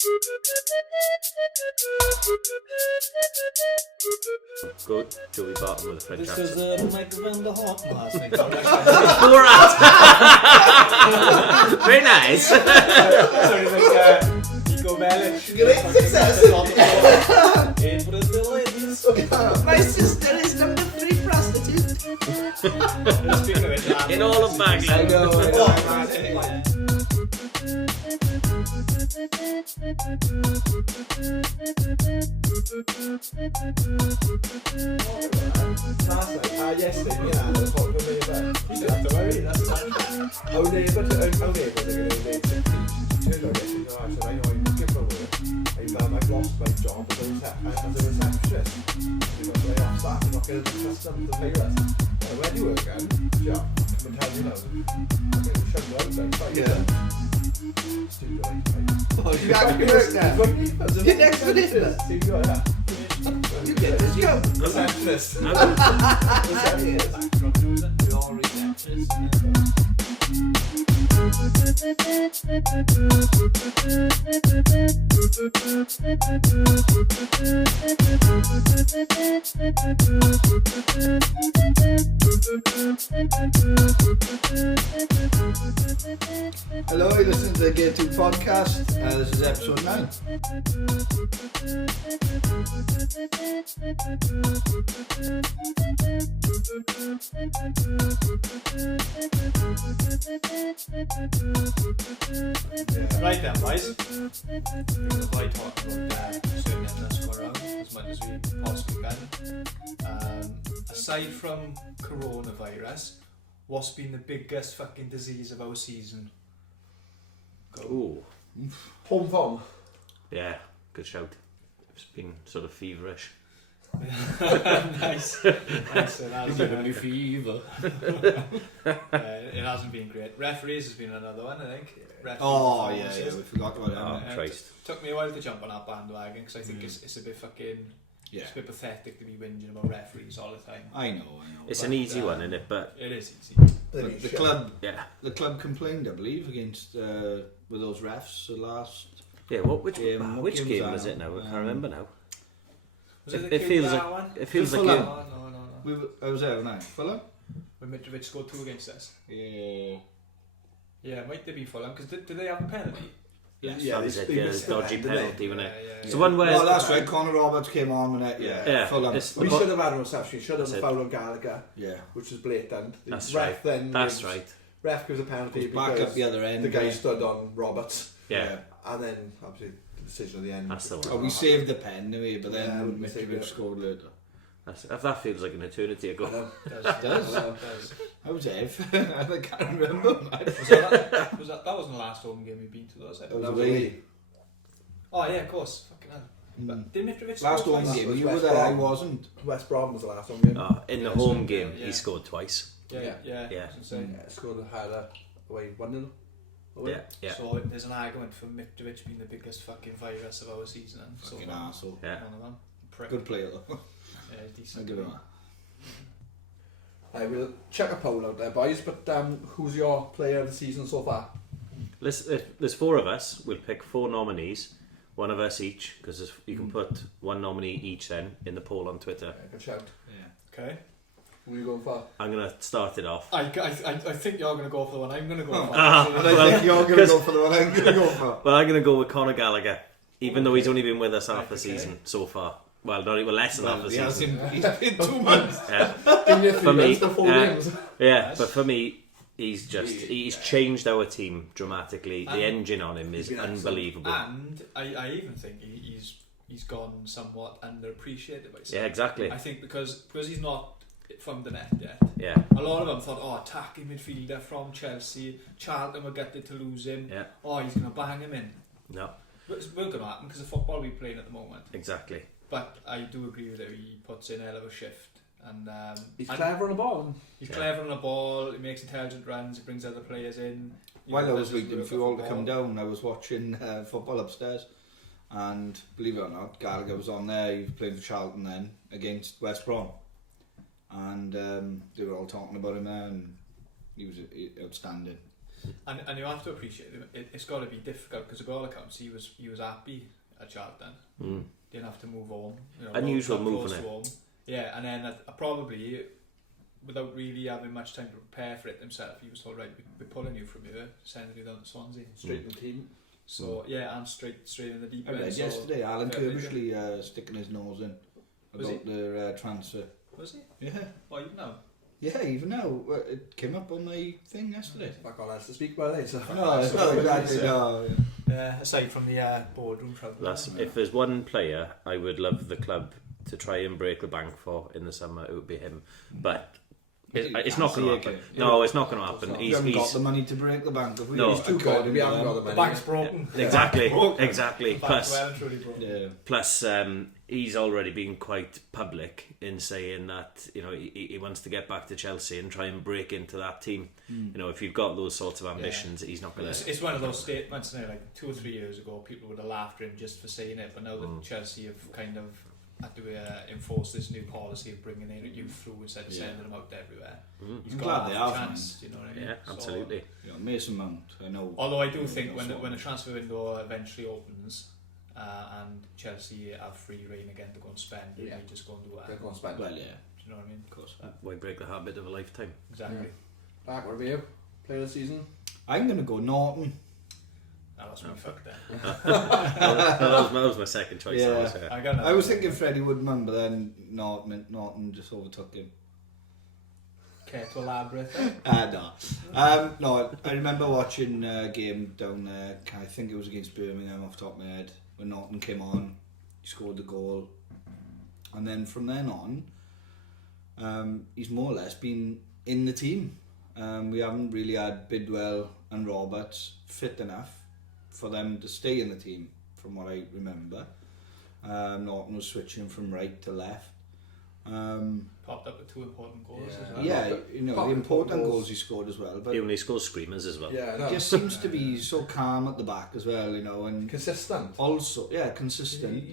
Go Joey Barton with a French accent. This is Michael van der Hoorn last week. Very nice. Sorry, Nico Bellic. Great success. In Brazil, ladies. My sister is number 3 prostitute. Speaking of it, In all of Bagley. I know. Yesterday, you know, the top of me about. You don't have to worry, that's fine. Oh, but they're going to need 60. I said, I know I'm looking for work. I've lost my job as a receptionist. You're not lay off staff, you're not going to discuss them to pay us. Where do you work again? Yeah, I can tell you now. I'm going to shut you out then. Yeah. Oh, you actually work there? You're next to this. You get this job. Receptionist. Receptionist. We all receptionists. Hello, you're listening to the Gear 2 podcast. This is episode 9. Right then, boys. We're going to talk about certain illness go around as much as we possibly can. Aside from coronavirus, what's been the biggest fucking disease of our season? Ooh. Home form. Yeah, good shout. It's been sort of feverish. Nice. You're giving me fever. It hasn't been great. Referees has been another one, I think. Oh, yeah, we forgot about that. Oh, Christ. Took me a while to jump on that bandwagon because I think it's a bit fucking... Yeah. It's a bit pathetic to be whinging about referees all the time. I know. It's an easy one, isn't it? But it is easy. The club, yeah, the club complained, I believe, against with those refs the last. Yeah, which game was it now? I can't remember now. Was it It feels like Fulham. No. I was there, wasn't I? Fulham? When Mitrovic scored 2 against us. Yeah. Yeah, might they be Fulham? Because did they have a penalty? Yes, that was it. Yeah, it was a dodgy penalty, wasn't it? Yeah. So one where... Oh, that's right. Conor Roberts came on and it. Yeah. Fulham. We should have had a reception. We should have foul on Gallagher. Yeah. Which was blatant. That's ref right. Ref gives a penalty back because up the other end. the guy stood on Roberts. Yeah. And then obviously the decision at the end. That's the one. Oh, we saved the pen anyway, but then we saved Mitrovic it. scored later. That feels like an eternity ago. It does. I was Ev. I can't remember. That wasn't the last home game we've been to, though, was it? That was away. Oh, yeah, of course. Fucking hell. But did Mitrovic Last score home twice? game, was you were West there, I Brom. wasn't. West Brom was the last home game. In the home game, he scored twice. Yeah. Yeah. I was gonna say. Scored a header away 1-0. Yeah. So there's an argument for Mitrovic being the biggest fucking virus of our season. And Fucking so arsehole. Yeah. One of them. Prick. Good player though. Yeah, I'll decent. give him that. I will check a poll out there, boys. But who's your player of the season so far? There's 4 of us. We'll pick 4 nominees, one of us each, because you can put one nominee each then in the poll on Twitter. Yeah, good shout. Yeah. Okay. Who are you going for? I'm going to start it off. I think you're going to go for the one I'm going to go for. And I think you're going to go for the one I'm going to go for. Well, I'm going to go with Conor Gallagher, even though he's only been with us half the season so far. Well, not even less than half the season. He's been 2 months. Yeah. For me, but for me, he's changed our team dramatically. The engine on him is unbelievable. And I even think he's gone somewhat underappreciated by some. Yeah, exactly. I think because he's not from the net yet. Yeah. A lot of them thought, attacking midfielder from Chelsea, Charlton were gutted to lose him. Yeah. He's going to bang him in. No. But it's not going to happen because of football we're playing at the moment. Exactly. But I do agree with it. He puts in a hell of a shift. And He's clever on the ball. He's clever on the ball. He makes intelligent runs. He brings other players in. While I was waiting for you all to come down, I was watching football upstairs, and believe it or not, Gallagher was on there. He was playing for Charlton then against West Brom, and they were all talking about him there, and he was outstanding. And you have to appreciate it's got to be difficult because the goal accounts he was happy at Charlton. Didn't have to move home. Unusual move, isn't it? Yeah, and then probably without really having much time to prepare for it himself, he was told, right, we're pulling you from here, sending you down to Swansea, straight in the team. So and straight in the deep end. I read yesterday Alan Kirbishley sticking his nose in about their transfer. Was he? Yeah. Well, even now. Yeah, even now it came up on my thing yesterday. Back on us to speak about it. So. Aside from the boardroom trouble. If there's one player I would love the club to try and break the bank for in the summer, it would be him. But it's not going to happen. No, it's not going to happen. We haven't got the money to break the bank. Have we? No, he's too good. We haven't got the money. The bank's broken. Yeah. Exactly. Plus, he's already been quite public in saying that he wants to get back to Chelsea and try and break into that team. If you've got those sorts of ambitions, he's not going to. It's one of those statements. Like 2 or 3 years ago, people would have laughed at him just for saying it, but now that Chelsea have kind of had to enforce this new policy of bringing in youth through instead of sending them out everywhere. I'm glad they have, chance, you know what I mean? Yeah, absolutely. So, Mason Mount, I know. Although I do think when the transfer window eventually opens and Chelsea have free reign again to go and spend, they just go and do that. They'll go and spend. Well, yeah. Do you know what I mean? Of course. Why break the habit of a lifetime? Exactly. Back, what about you? Player of the season? I'm going to go Norton. That was me fucked then. that was my second choice. Yeah. I was thinking Freddie Woodman, but then Norton just overtook him. Care to elaborate? No. No, I remember watching a game down there, I think it was against Birmingham off the top of my head, when Norton came on, he scored the goal. And then from then on, he's more or less been in the team. We haven't really had Bidwell and Roberts fit enough for them to stay in the team, from what I remember. Norton was switching from right to left. Popped up with 2 important goals as well. Yeah, the important goals he scored as well. But he only scores screamers as well. Yeah, he just seems to be so calm at the back as well, and consistent. Also, consistent.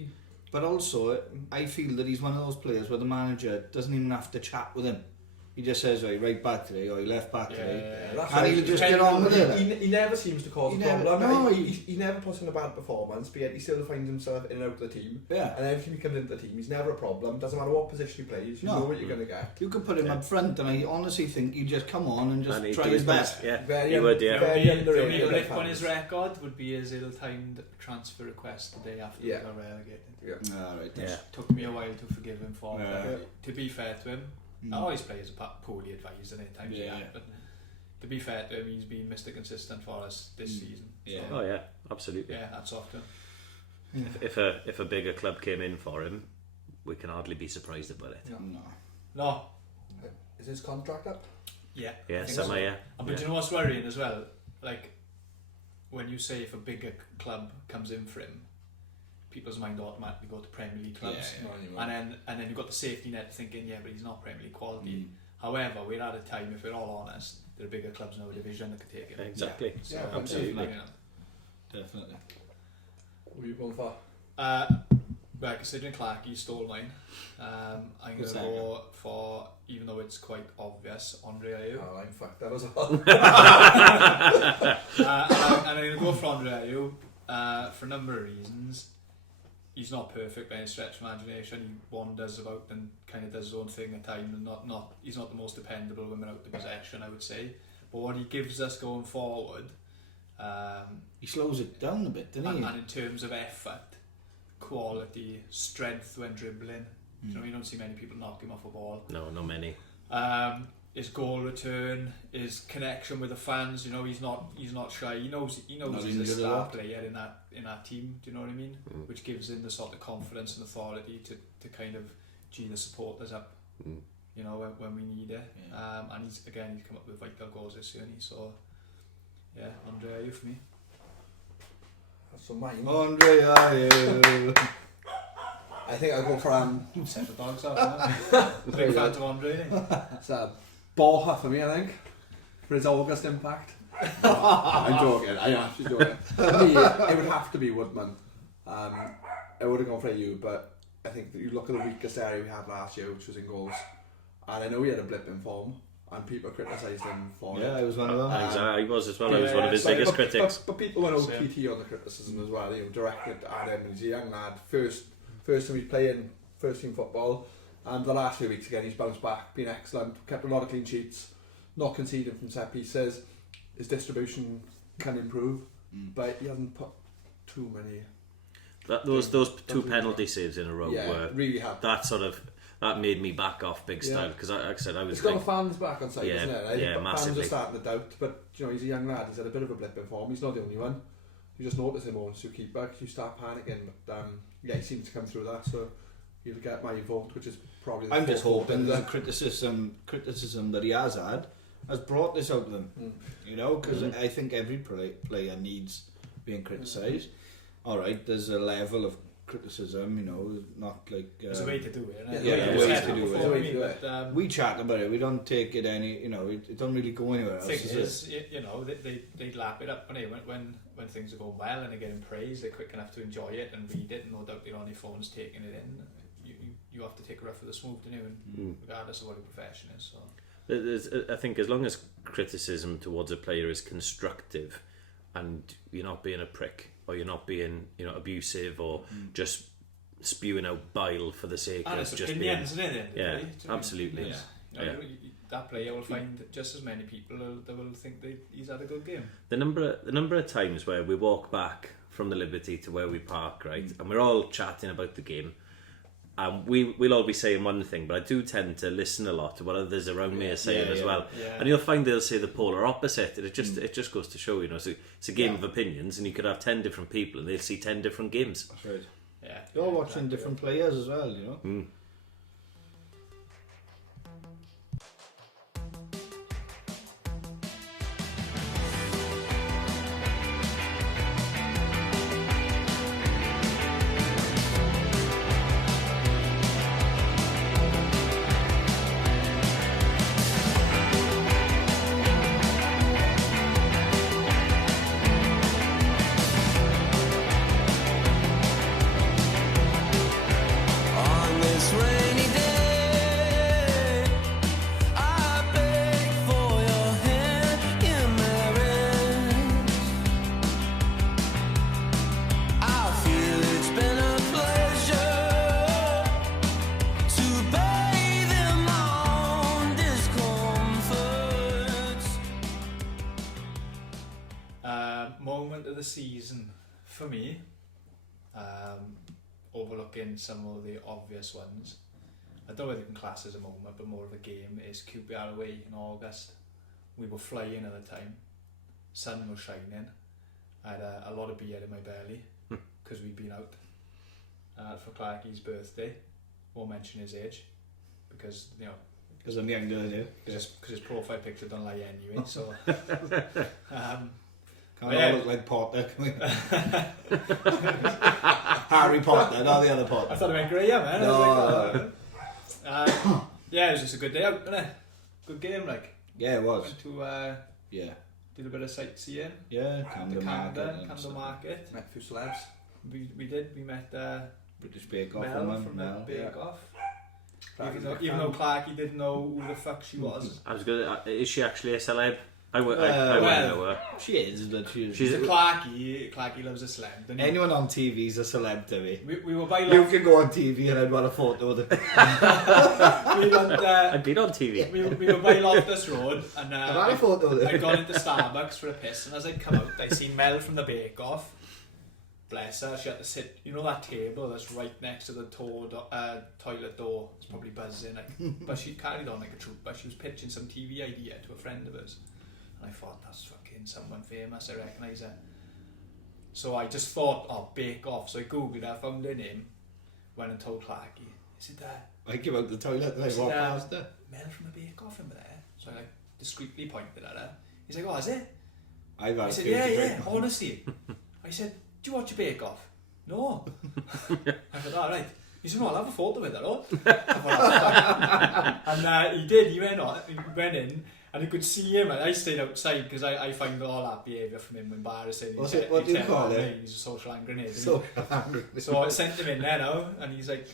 But also, I feel that he's one of those players where the manager doesn't even have to chat with him. He just says, right back today, or he left back today. And he'll just get on with it. He never seems to cause a problem. No, he never puts in a bad performance, but yet he still finds himself in and out of the team. Yeah. And every time he comes into the team, he's never a problem. Doesn't matter what position he plays, you know what you're going to get. You could put him up front, and I honestly think he'd just come on and just try his best. Yeah, he would, yeah. The only blip on his record would be his ill-timed transfer request the day after he got relegated. Took me a while to forgive him for it. To be fair to him, I always players are poorly advised at times, but to be fair to him, he's been Mr. Consistent for us this season. Yeah. So, absolutely. Yeah, that's off to him. If a bigger club came in for him, we can hardly be surprised about it. No. Is his contract up? Yeah. Yeah, summer, yeah. But you know what's worrying as well? Like, when you say if a bigger club comes in for him, people's mind automatically go to Premier League clubs, and then you've got the safety net thinking, but he's not Premier League quality. However, we're at a time, if we're all honest, there are bigger clubs in our division that could take him. Exactly. So, absolutely. Definitely. What are you going for? Well, considering Clarkey stole mine, I'm going to go for, even though it's quite obvious, Andre Ayew. Oh, I'm fucked that as well. And I'm going to go for Andre Ayew for a number of reasons. He's not perfect by any stretch of imagination. He wanders about and kind of does his own thing at times, and he's not the most dependable when we're out of possession, I would say. But what he gives us going forward, he slows it down a bit, doesn't he? And in terms of effort, quality, strength when dribbling, you don't see many people knock him off a ball. No, not many. His goal return, his connection with the fans, he's not shy. He knows he's a star player in that team. Do you know what I mean? Which gives him the sort of confidence and authority to kind of gee the supporters up. When we need it. And he's come up with vital goals this year. So Andre Ayew for me. That's for mine. Andre Ayew. I think I'll go for set the dogs off. Big fan of Andre. It's a Borja for me, I think, for his August impact. I'm joking. I'm actually joking. For me, it would have to be Woodman. I would have gone for you, but I think that you look at the weakest area we had last year, which was in goals. And I know he had a blip in form, and people criticised him for Yeah, it. I was one of them. Exactly, I was as well. I was one of his biggest critics. But people went OTT on the criticism as well. Directed at him. He's a young lad. First time he's playing first team football, and the last few weeks again he's bounced back, been excellent, kept a lot of clean sheets, not conceding from set pieces. His distribution can improve, but he hasn't put too many. Those two penalty saves in a row were really hard. That made me back off big style, because like I said, I was. It's got the fans back on side, isn't it? Yeah, massively. Fans are starting to doubt, but he's a young lad. He's had a bit of a blip in form. He's not the only one. You just notice him once you keep back, you start panicking. But he seems to come through that, so he'll get my vote, which is probably. I'm just hoping the criticism that he has brought this out of him. Because I think every player needs being criticised. All right, there's a level of criticism, not like. There's a way to do it. There's a way to do it. We chat about it. We don't take it it don't really go anywhere else. The thing is, they lap it up when things are going well and they're getting praise. They're quick enough to enjoy it and read it, and no doubt they're on their phones taking it in. You have to take a rough with the smooth, don't you? Regardless of what your profession is. So. I think as long as criticism towards a player is constructive, and you're not being a prick, or you're not being abusive, or just spewing out bile for the sake of just being. Yeah, absolutely. That player will find just as many people that will think that he's had a good game. The number of times where we walk back from the Liberty to where we park, right, and we're all chatting about the game, and we'll all be saying one thing, but I do tend to listen a lot to what others around me are saying as well. Yeah. And you'll find they'll say the polar opposite. It just goes to show, so it's a game of opinions, and you could have 10 different people and they'll see 10 different games. That's right. Yeah, you're watching different players as well, Moment of the season for me, overlooking some of the obvious ones. I don't know whether you can class as a moment, but more of a game, is QPR away in August. We were flying at the time, sun was shining, I had a lot of beer in my belly because we'd been out for Clarkey's birthday. Won't mention his age because because I'm younger than you. Because his profile picture don't lie anyway. So Can't all look like Potter, can we? Harry Potter, not the other Potter. I thought it went Graham, man. No. Yeah, it was just a good day out, wasn't it? Good game, like. Yeah, it was. Went to, did a bit of sightseeing. Yeah, Camden Market. Met a few celebs. We did. We met British Bake Off Mel from the Bake Off. Even though Clarkey didn't know who the fuck she was. I was good. Is she actually a celeb? I wouldn't know her. She is, but she's a Clarkey. Clarkey loves a celeb. Anyone on TV is a celeb to me. We were by you can go on TV and I'd want a photo of it. I've been on TV. We were by Loftus Road and I've had a photo of it. I got into Starbucks for a piss, and as I come out, I see Mel from the Bake Off. Bless her, she had to sit, that table that's right next to the toilet door. It's probably buzzing, but she carried on like a trooper. She was pitching some TV idea to a friend of hers. And I thought, that's fucking someone famous, I recognise her. So I just thought, Bake Off. So I googled her, found her name, went and told Clarkey. Is it there? I came out the toilet and I walked past her. Mel from the Bake Off in there. So I discreetly pointed at her. He's like, is it? I said, yeah, honestly. I said, do you watch a Bake Off? No. I said, all right. He said, no, I'll have a photo with her, all. And he did. He went in. And you could see him, and I stayed outside because I find all that behaviour from him embarrassing. What do you call it? He's a social hand grenade. So I sent him in there now, and he's like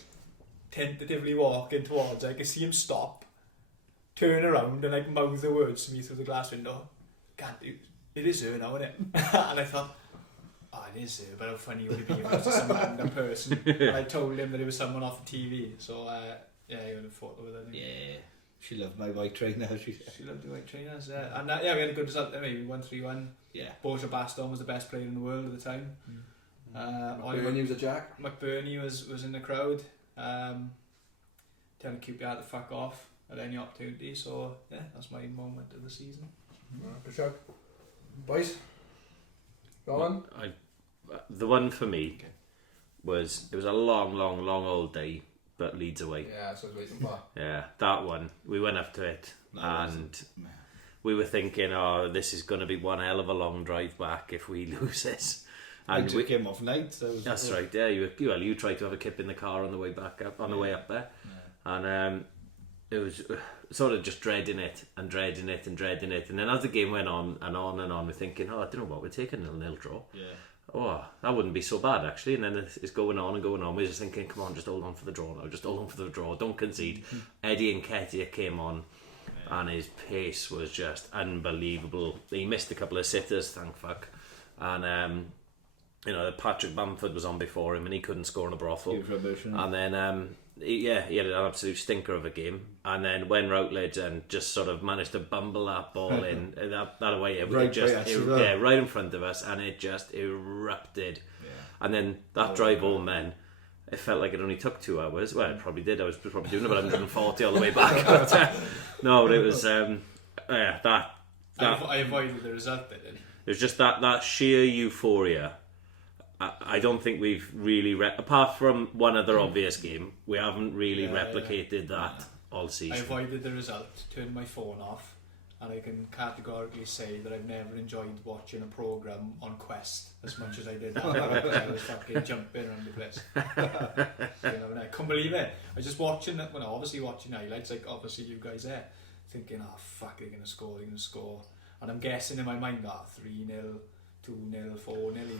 tentatively walking towards her. I could see him stop, turn around and like mouth the words to me through the glass window. It is her now, isn't it? And I thought, oh, it is her, but how funny would it be if it was just some random person? And I told him that it was someone off the TV. So, yeah, he would have fought with her, I think. Yeah, she loved my white trainer. She loved the white trainers, yeah. And yeah, we had a good result. I mean, we won 3-1. Yeah. Borja Baston was the best player in the world at the time. McBurney was a jack. McBurney was in the crowd. Telling QPR to fuck off at any opportunity. So, yeah, that's my moment of the season. Good show. Boys, go on. The one for me was, it was a long old day, but Leeds away. Yeah, that's what I was waiting for. Yeah, that one. We went up to it and we were thinking, oh, this is going to be one hell of a long drive back if we lose this. And we came off night. So that's right. Yeah, you tried to have a kip in the car on the way back up, on the way up there, and it was sort of just dreading it, and then as the game went on and on, we're thinking, oh, I don't know what, we're taking a 0-0 draw. Yeah. Oh, that wouldn't be so bad actually. And then it's going on. We're just thinking, come on, just hold on for the draw now. Just hold on for the draw. Don't concede. Eddie Nketiah came on, and his pace was just unbelievable. He missed a couple of sitters, thank fuck. And Patrick Bamford was on before him, and he couldn't score in a brothel. And then he had an absolute stinker of a game. And then when Routledge and just sort of managed to bumble that ball in that away, right in front of us, and it just erupted. Yeah. And then that drive home, then it felt like it only took 2 hours. Well, it probably did. I was probably doing about 140 all the way back. But it was I avoided the result. It was just that sheer euphoria. I don't think we've really, apart from one other obvious game, we haven't really replicated that all season. I avoided the result, turned my phone off, and I can categorically say that I've never enjoyed watching a programme on Quest as much as I did that. I was fucking jumping around the place. And I couldn't believe it. I was just watching it, obviously watching highlights, like obviously you guys there, thinking, oh fuck, they're going to score. And I'm guessing in my mind, 3-0, 2-0, 4-0 even.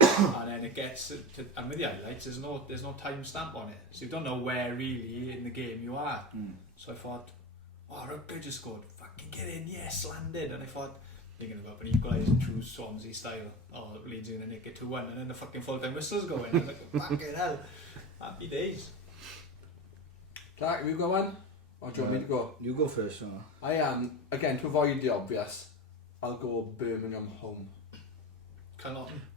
And then it gets to, and with the highlights, there's no time stamp on it, so you don't know where really in the game you are. So I thought, Rutger just scored, fucking get in, yes, landed. And I thought, they're going to go up and equalise in true Swansea style. Oh, Leeds are going to nick it 2-1, and then the fucking full-time whistle's going. I'm like, fucking hell, happy days. Clark, you go on? Or do you want me to go? You go first. I am, again, to avoid the obvious, I'll go Birmingham home.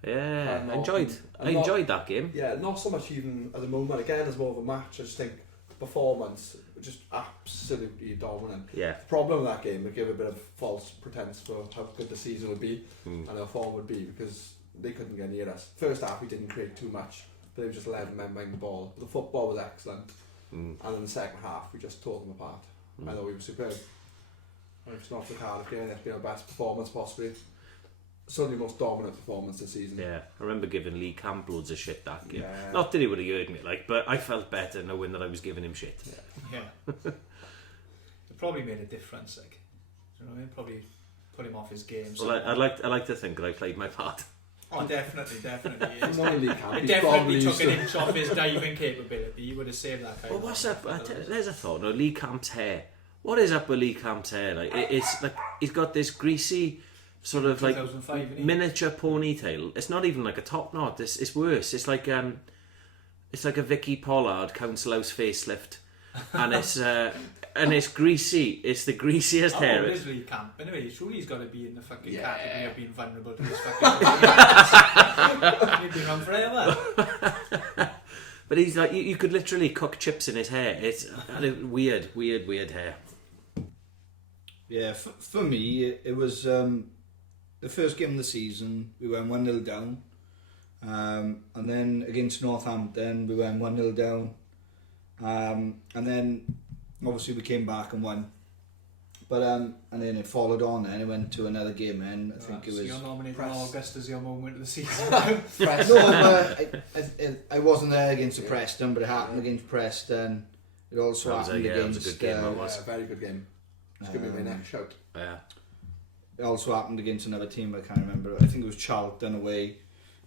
Yeah, I enjoyed that game. Yeah, not so much even at the moment. Again, as more of a match, I just think performance just absolutely dominant. Yeah. The problem with that game, it gave a bit of false pretense for how good the season would be and how form would be, because they couldn't get near us. First half, we didn't create too much, but they were just letting men bang the ball. The football was excellent, and in the second half, we just tore them apart. I thought we were superb. And it's not the Cardiff game, it's been our best performance possibly. Certainly the most dominant performance this season. Yeah, I remember giving Lee Camp loads of shit that game. Yeah. Not that he would have heard me, but I felt better knowing that I was giving him shit. Yeah. It probably made a difference, you know what I mean? Probably put him off his game. Well, I'd like to think that I played my part. Oh, definitely. It definitely took an inch off his diving capability. He would have saved that guy. Well, what's up? There's a thought. No, Lee Camp's hair. What is up with Lee Camp's hair? It's like he's got this greasy, sort of like miniature ponytail. It's not even like a top knot. It's worse. It's like a Vicky Pollard Council House facelift, and it's greasy. It's the greasiest hair. It is Lee Camp. Anyway, surely he's got to be in the fucking category of being vulnerable to this fucking. He'd been on forever. But he's like, you could literally cook chips in his hair. It's weird hair. Yeah, for me, it was the first game of the season. We went 1-0 down, and then against Northampton we went 1-0 down, and then obviously we came back and won. But and then it followed on, and it went to another game, and I think it was. You're nominating August as your moment of the season. No, but I wasn't there against the Preston, but it happened against Preston. It also happened against. It was a good game. A very good game. It's going to be my next shout. Yeah. It also happened against another team. I can't remember. I think it was Charlton away.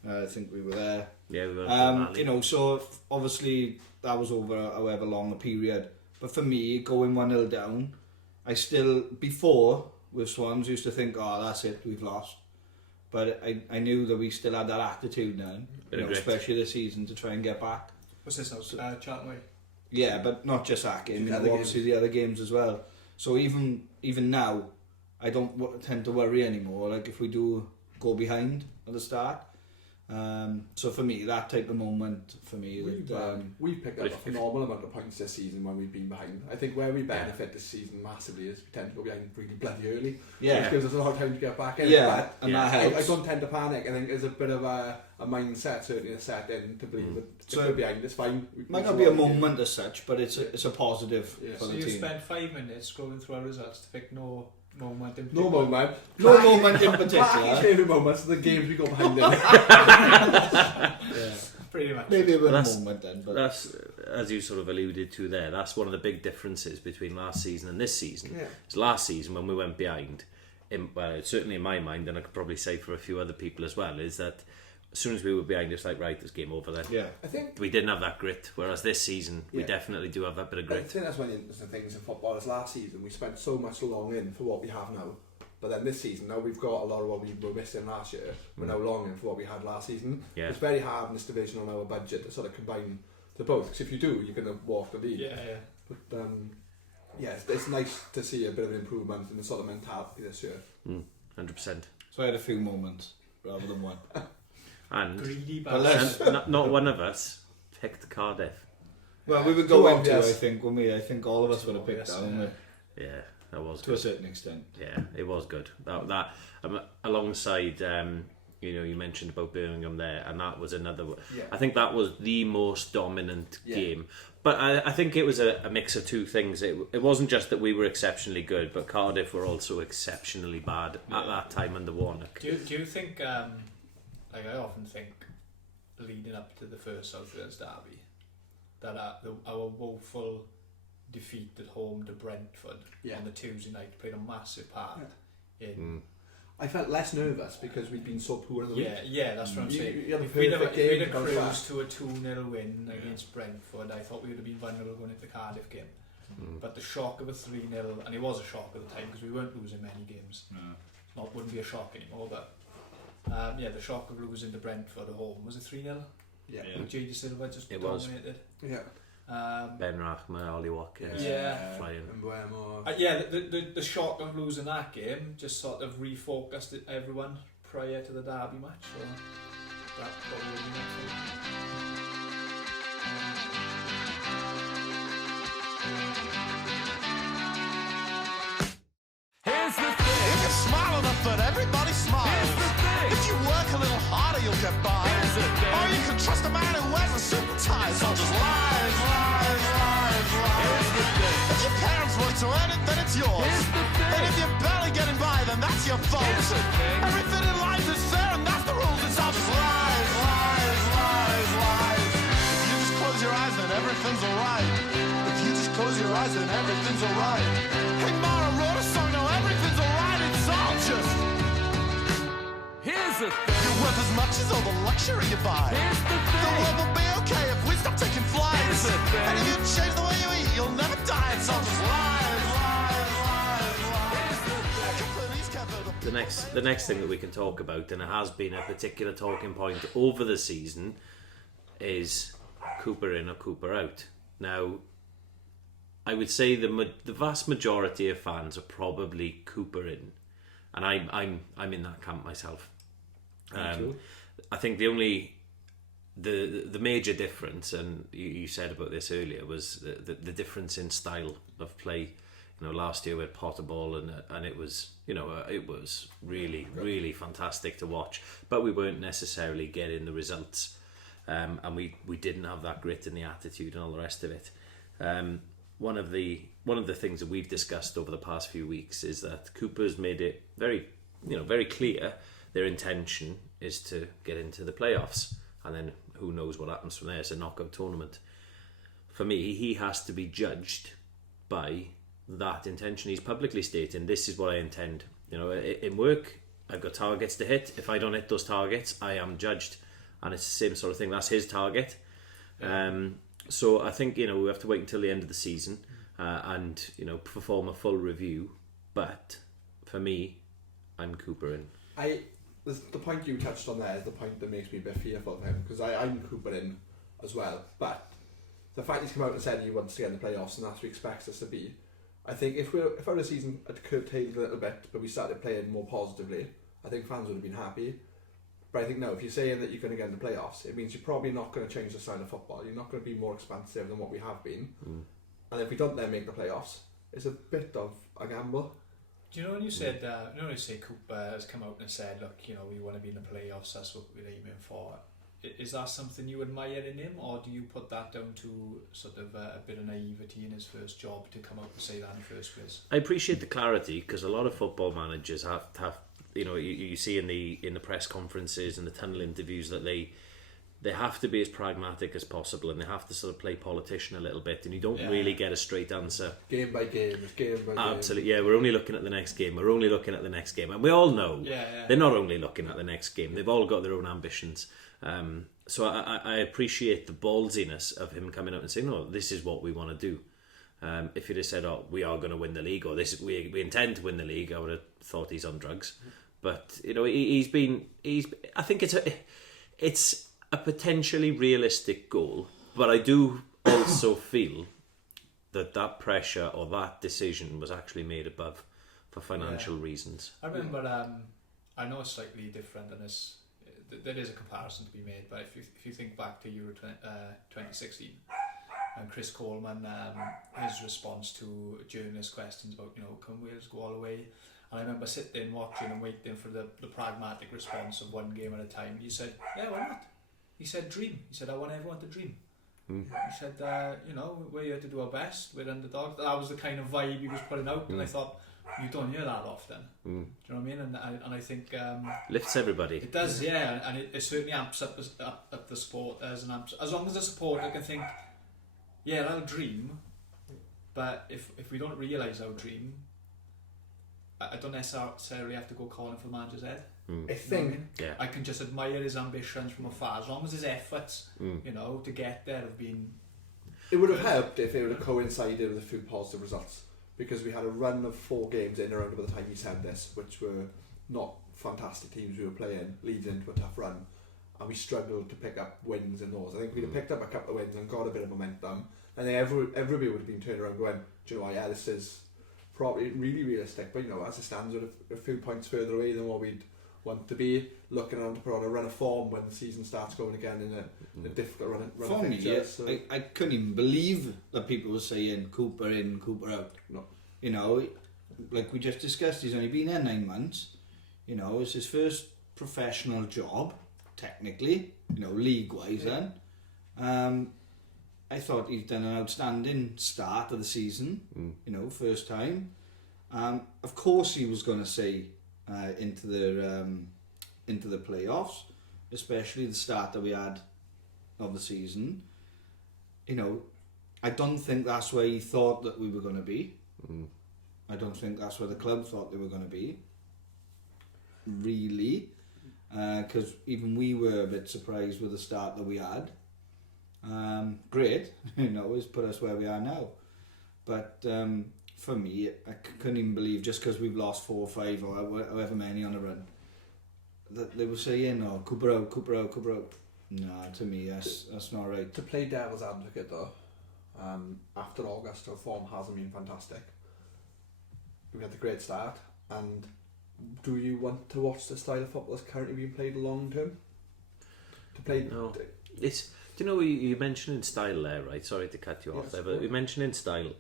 I think we were there. Yeah, we were. So obviously that was over however long a period. But for me, going 1-0 down, I still, before with Swans, used to think, oh, that's it, we've lost. But I knew that we still had that attitude now, especially this season, to try and get back. What's this now? Charlton Way? Yeah, but not just that game, obviously the other games as well. So even now, I don't tend to worry anymore. Like if we do go behind at the start, so for me, that type of moment for me, we've picked up a phenomenal amount of points this season when we've been behind. I think where we benefit this season massively is we tend to go behind really bloody early. Yeah, which gives us a lot of time to get back in. That I helps. don't tend to panic. I think there's a bit of a mindset certainly set in to believe that if we're behind, it's fine. Might not be a moment as such, but it's a positive for the team. So you spent 5 minutes scrolling through our results to pick no moment in No moment in particular. Clarkey's favourite moments are the games we go behind in. Pretty much. Maybe a bit of moment then. But that's, as you sort of alluded to there, that's one of the big differences between last season and this season. Yeah. It's last season when we went behind, certainly in my mind, and I could probably say for a few other people as well, is that as soon as we were behind, it's like, right, there's game over then. Yeah. I think we didn't have that grit, whereas this season we definitely do have that bit of grit. I think that's one of the things in football is last season we spent so much long in for what we have now, but then this season now we've got a lot of what we were missing last year. We're now longing for what we had last season. Yeah. It's very hard in this division on our budget to sort of combine the both, because if you do, you're going to walk the league. Yeah. But it's nice to see a bit of an improvement in the sort of mentality this year. 100%. So I had a few moments rather than one. And greedy not one of us picked Cardiff. Well, we would go into, I think, when I think all of us would have picked that, wouldn't we? Yeah, that was to good. A certain extent. Yeah, it was good. That alongside, you mentioned about Birmingham there, and that was another. Yeah. I think that was the most dominant game. But I think it was a mix of two things. It wasn't just that we were exceptionally good, but Cardiff were also exceptionally bad at that time under Warnock. Do you think? I often think, leading up to the first South Wales derby, that our woeful defeat at home to Brentford on the Tuesday night played a massive part in. I felt less nervous because we'd been so poor in the week. Yeah, that's what I'm saying. If we'd have cruised to a 2-0 win against Brentford, I thought we would have been vulnerable going into the Cardiff game. But the shock of a 3-0, and it was a shock at the time because we weren't losing many games. Wouldn't be a shock anymore, but the shock of losing to Brentford at home. Was it 3-0? Yeah. J.D. Silva just dominated. Yeah. Ben Rachman, Ollie Watkins, flying. The shock of losing that game just sort of refocused everyone prior to the derby match. So that probably would be Here's the thing. If you smile enough that everybody smiles. Here's the thing. If you work a little harder, you'll get by. Here's the thing. Or you can trust a man who wears a suit and tie. So just lies. Here's the thing. If your parents work to earn it, then it's yours. Here's the thing. And if you're barely getting by, then that's your fault. Here's the thing. Everything in life is fair, and that's the rules. It's all just lies. If you just close your eyes, then everything's alright. If you just close your eyes, then everything's alright. Hey, Mara wrote a song, now everything's alright. It's all just. Here's the thing. You're worth as much as all the luxury you buy. Here's the thing. The world will be okay if we stop taking flights. Here's the thing. And if you change the way you eat, you'll never die. It's all just lies. The next thing that we can talk about, and it has been a particular talking point over the season, is Cooper in or Cooper out. Now, I would say the vast majority of fans are probably Cooper in, and I'm in that camp myself. I think the major difference, and you said about this earlier, was the difference in style of play. Last year we had Potterball and it was it was really fantastic to watch, but we weren't necessarily getting the results, and we didn't have that grit and the attitude and all the rest of it. One of the things that we've discussed over the past few weeks is that Cooper's made it very clear their intention is to get into the playoffs, and then who knows what happens from there. It's a knockout tournament. For me, he has to be judged by that intention. He's publicly stating, this is what I intend. In work, I've got targets to hit. If I don't hit those targets, I am judged, and it's the same sort of thing. That's his target. So I think we have to wait until the end of the season. and perform a full review. But for me, I'm Cooper in. The point you touched on there is the point that makes me a bit fearful of him, because I'm Cooper in as well. But the fact he's come out and said he wants to get in the playoffs and that's what he expects us to be, I think if our season had curtailed a little bit, but we started playing more positively, I think fans would have been happy. But I think no, if you're saying that you're going to get in the playoffs, it means you're probably not going to change the style of football. You're not going to be more expansive than what we have been. And if we don't then make the playoffs, it's a bit of a gamble. Do you know when you said when you say Cooper has come out and said, look, we want to be in the playoffs, that's what we're aiming for. Is that something you admire in him, or do you put that down to sort of a bit of naivety in his first job to come out and say that in the first place? I appreciate the clarity, because a lot of football managers have you see in the press conferences and the tunnel interviews that they have to be as pragmatic as possible, and they have to sort of play politician a little bit, and you don't really get a straight answer. Game by game. Absolutely, yeah. We're only looking at the next game. And we all know they're not only looking at the next game. They've all got their own ambitions. So I appreciate the ballsiness of him coming out and saying, no, this is what we want to do. If he'd have said, oh, we are going to win the league, or we intend to win the league, I would have thought he's on drugs. But I think it's a potentially realistic goal, but I do also feel that pressure or that decision was actually made above for financial reasons. I remember, I know it's slightly different, and there is a comparison to be made, but if you think back to Euro 2016 and Chris Coleman, his response to journalist questions about, can Wales go all the way? And I remember sitting watching and waiting for the pragmatic response of one game at a time. He said, yeah, why not? He said, dream. He said, I want everyone to dream. He said, we're here to do our best. We're underdogs. That was the kind of vibe he was putting out, and I thought, you don't hear that often. Do you know what I mean? And I think lifts everybody. It does, yeah, and it certainly amps up the supporters, and as long as the supporter can think, yeah, I'll dream, but if we don't realise our dream, I don't necessarily have to go calling for the manager's head. I think I can just admire his ambitions from afar, as long as his efforts, to get there have been. It would have helped if it would have coincided with a few positive results, because we had a run of 4 games in around by the time he said this, which were not fantastic teams we were playing, leading into a tough run, and we struggled to pick up wins in those. I think we'd have picked up a couple of wins and got a bit of momentum, and then everybody would have been turned around going, do you know what, yeah, this is probably really realistic, but as it stands, we're a few points further away than what we'd want to be, looking on to put on a run of form when the season starts going again in a difficult run for of me, fixtures. So. I couldn't even believe that people were saying Cooper in, Cooper out. No. Like we just discussed, he's only been there 9 months. It's his first professional job, technically, league-wise then. I thought he'd done an outstanding start of the season, first time. Of course he was going to say into the playoffs, especially the start that we had of the season. I don't think that's where he thought that we were going to be. I don't think that's where the club thought they were going to be, really, because even we were a bit surprised with the start that we had. Great, it's put us where we are now, but for me, I couldn't even believe, just because we've lost 4 or 5 or however many on a run, that they were saying, "Oh, Cooper out, Cooper out, Cooper out." No, to me, that's not right. To play devil's advocate though, after August, our form hasn't been fantastic. We had a great start, and do you want to watch the style of football that's currently being played long term? No, it's. Do you know, you mentioned in style there, right? Sorry to cut you off there, but you mentioned in style.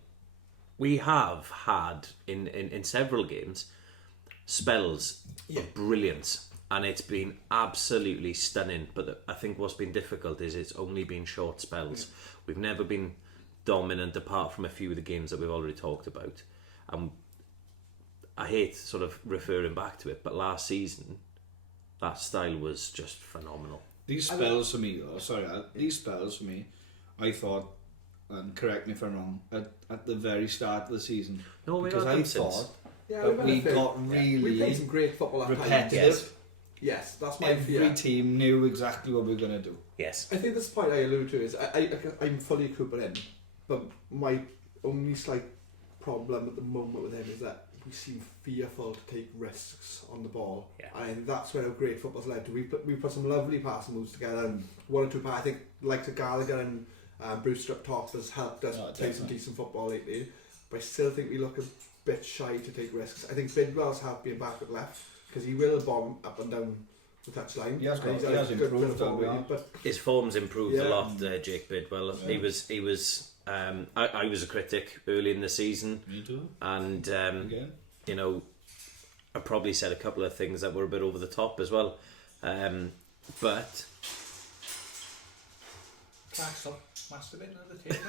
We have had in several games spells of brilliance, and it's been absolutely stunning. But I think what's been difficult is it's only been short spells. We've never been dominant, apart from a few of the games that we've already talked about. I hate sort of referring back to it, but last season that style was just phenomenal. These spells for me, I thought, and correct me if I'm wrong, at the very start of the season. No, because I thought we got really we played some great football at repetitive. Yes, that's my fear. Every team knew exactly what we were going to do. Yes. I think this point I allude to is I'm fully Cooper in, but only slight problem at the moment with him is that we seem fearful to take risks on the ball. Yeah. And I think that's where our great football's led to. We put some lovely passing moves together, and one or two I think like Gallagher and Bruce up top has helped us play some decent football lately. But I still think we look a bit shy to take risks. I think Bidwell's helped being back at left because he will bomb up and down the touchline. He has improved, but his form's improved a lot, Jake Bidwell. Yeah. He was I was a critic early in the season. Me too. And you know, I probably said a couple of things that were a bit over the top as well. But Clark, stop masturbating at the table.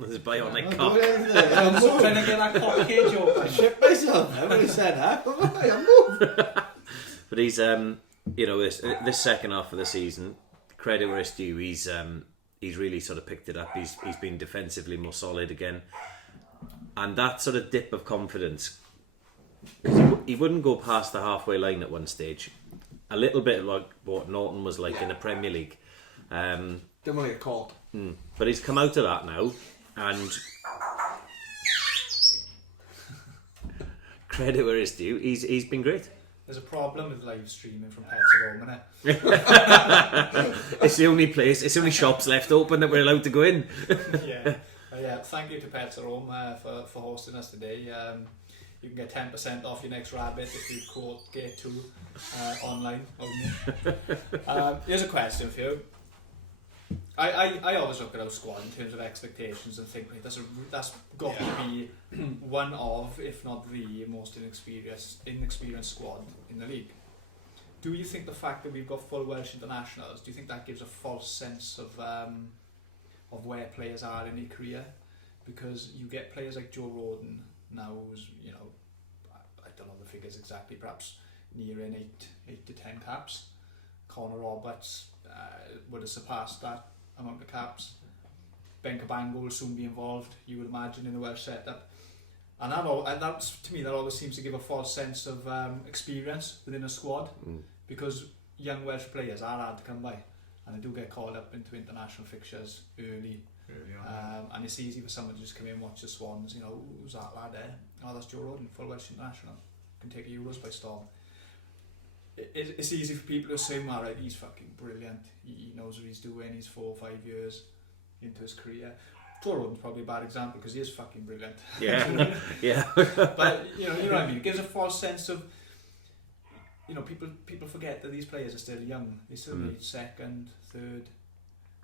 There's bionic cock. I'm trying to get that cock cage open. I shit myself. Everybody said that. I'm But he's you know, this second half of the season, credit where it's due, he's really sort of picked it up. He's been defensively more solid again, and that sort of dip of confidence, he wouldn't go past the halfway line at one stage, a little bit like what Norton was like in the Premier League. Didn't want to get caught. But he's come out of that now, and credit where it's due, he's been great. There's a problem with live streaming from Pets at Home, innit? It's the only shops left open that we're allowed to go in. Yeah. Thank you to Pets at Home for hosting us today. You can get 10% off your next rabbit if you quote Gate 2 online only. Here's a question for you. I always look at our squad in terms of expectations and think, wait, that's got to be one of, if not the most inexperienced squad in the league. Do you think the fact that we've got full Welsh internationals, do you think that gives a false sense of where players are in their career? Because you get players like Joe Roden now, who's, you know, I don't know the figures exactly, perhaps nearing 8 to 10 caps. Connor Roberts would have surpassed that amount of caps. Ben Cabango will soon be involved, you would imagine, in the Welsh setup. And that to me, that always seems to give a false sense of experience within a squad, because young Welsh players are hard to come by, and they do get called up into international fixtures early on. And it's easy for someone to just come in and watch the Swans. You know, who's that lad there? Oh, that's Joe Roden, full Welsh international, can take Euros by storm. It's easy for people to assume, alright, he's fucking brilliant, he knows what he's doing, he's 4 or 5 years into his career. Joe Roden's probably a bad example because he is fucking brilliant. Yeah, yeah. But you know what I mean. It gives a false sense of, you know, people forget that these players are still young. They still need second, third,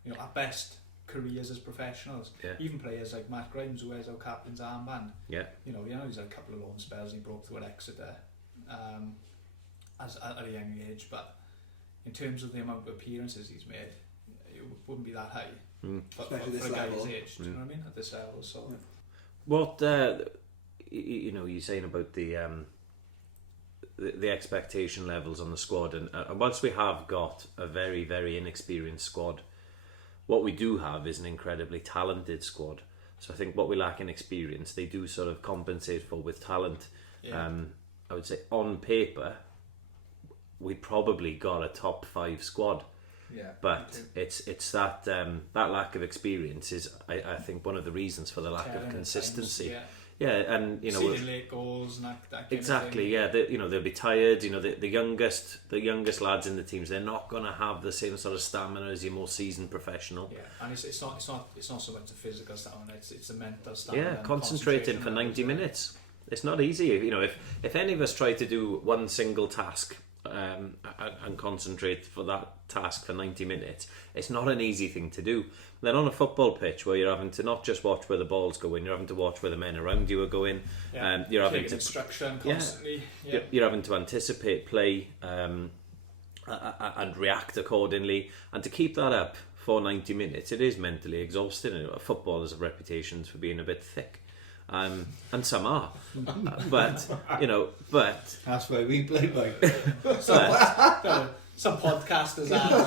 you know, at best careers as professionals. Yeah. Even players like Matt Grimes, who wears our captain's armband. Yeah. You know, he's had a couple of loan spells. He broke through at Exeter, at a young age. But in terms of the amount of appearances he's made, it wouldn't be that high. But for a guy his age, do you know what I mean? At this level, so. Yeah. What you know, you're saying about the expectation levels on the squad, and once we have got a very, very inexperienced squad, what we do have is an incredibly talented squad. So I think what we lack in experience, they do sort of compensate for with talent. Yeah. I would say on paper, we probably got a top 5 squad. Yeah, but it's that that lack of experience is I think one of the reasons for the lack of consistency. Times, yeah, and you know, seeing late goals and that kind exactly. Of thing. Yeah, they'll be tired. You know, the youngest lads in the teams, they're not going to have the same sort of stamina as your more seasoned professional. Yeah, and it's not so much the physical stamina; it's the mental stamina. Yeah, concentrating for 90 minutes. It's not easy. You know, if any of us try to do one single task. And concentrate for that task for 90 minutes, it's not an easy thing to do. Then on a football pitch where you're having to not just watch where the ball's going, you're having to watch where the men around you are going. You're having to instruction constantly. Yeah. You're having to anticipate play and react accordingly, and to keep that up for 90 minutes, it is mentally exhausting. Football has a reputation for being a bit thick. And some are, but you know, that's why we play like. Some podcasters are,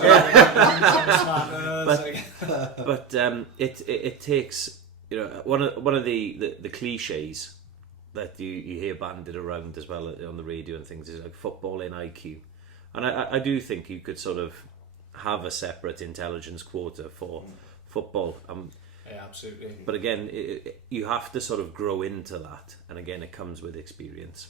but it takes, you know, one of the cliches that you hear banded around as well on the radio and things is like football in IQ, and I do think you could sort of have a separate intelligence quota for football. Yeah, absolutely. But again, you have to sort of grow into that, and again, it comes with experience.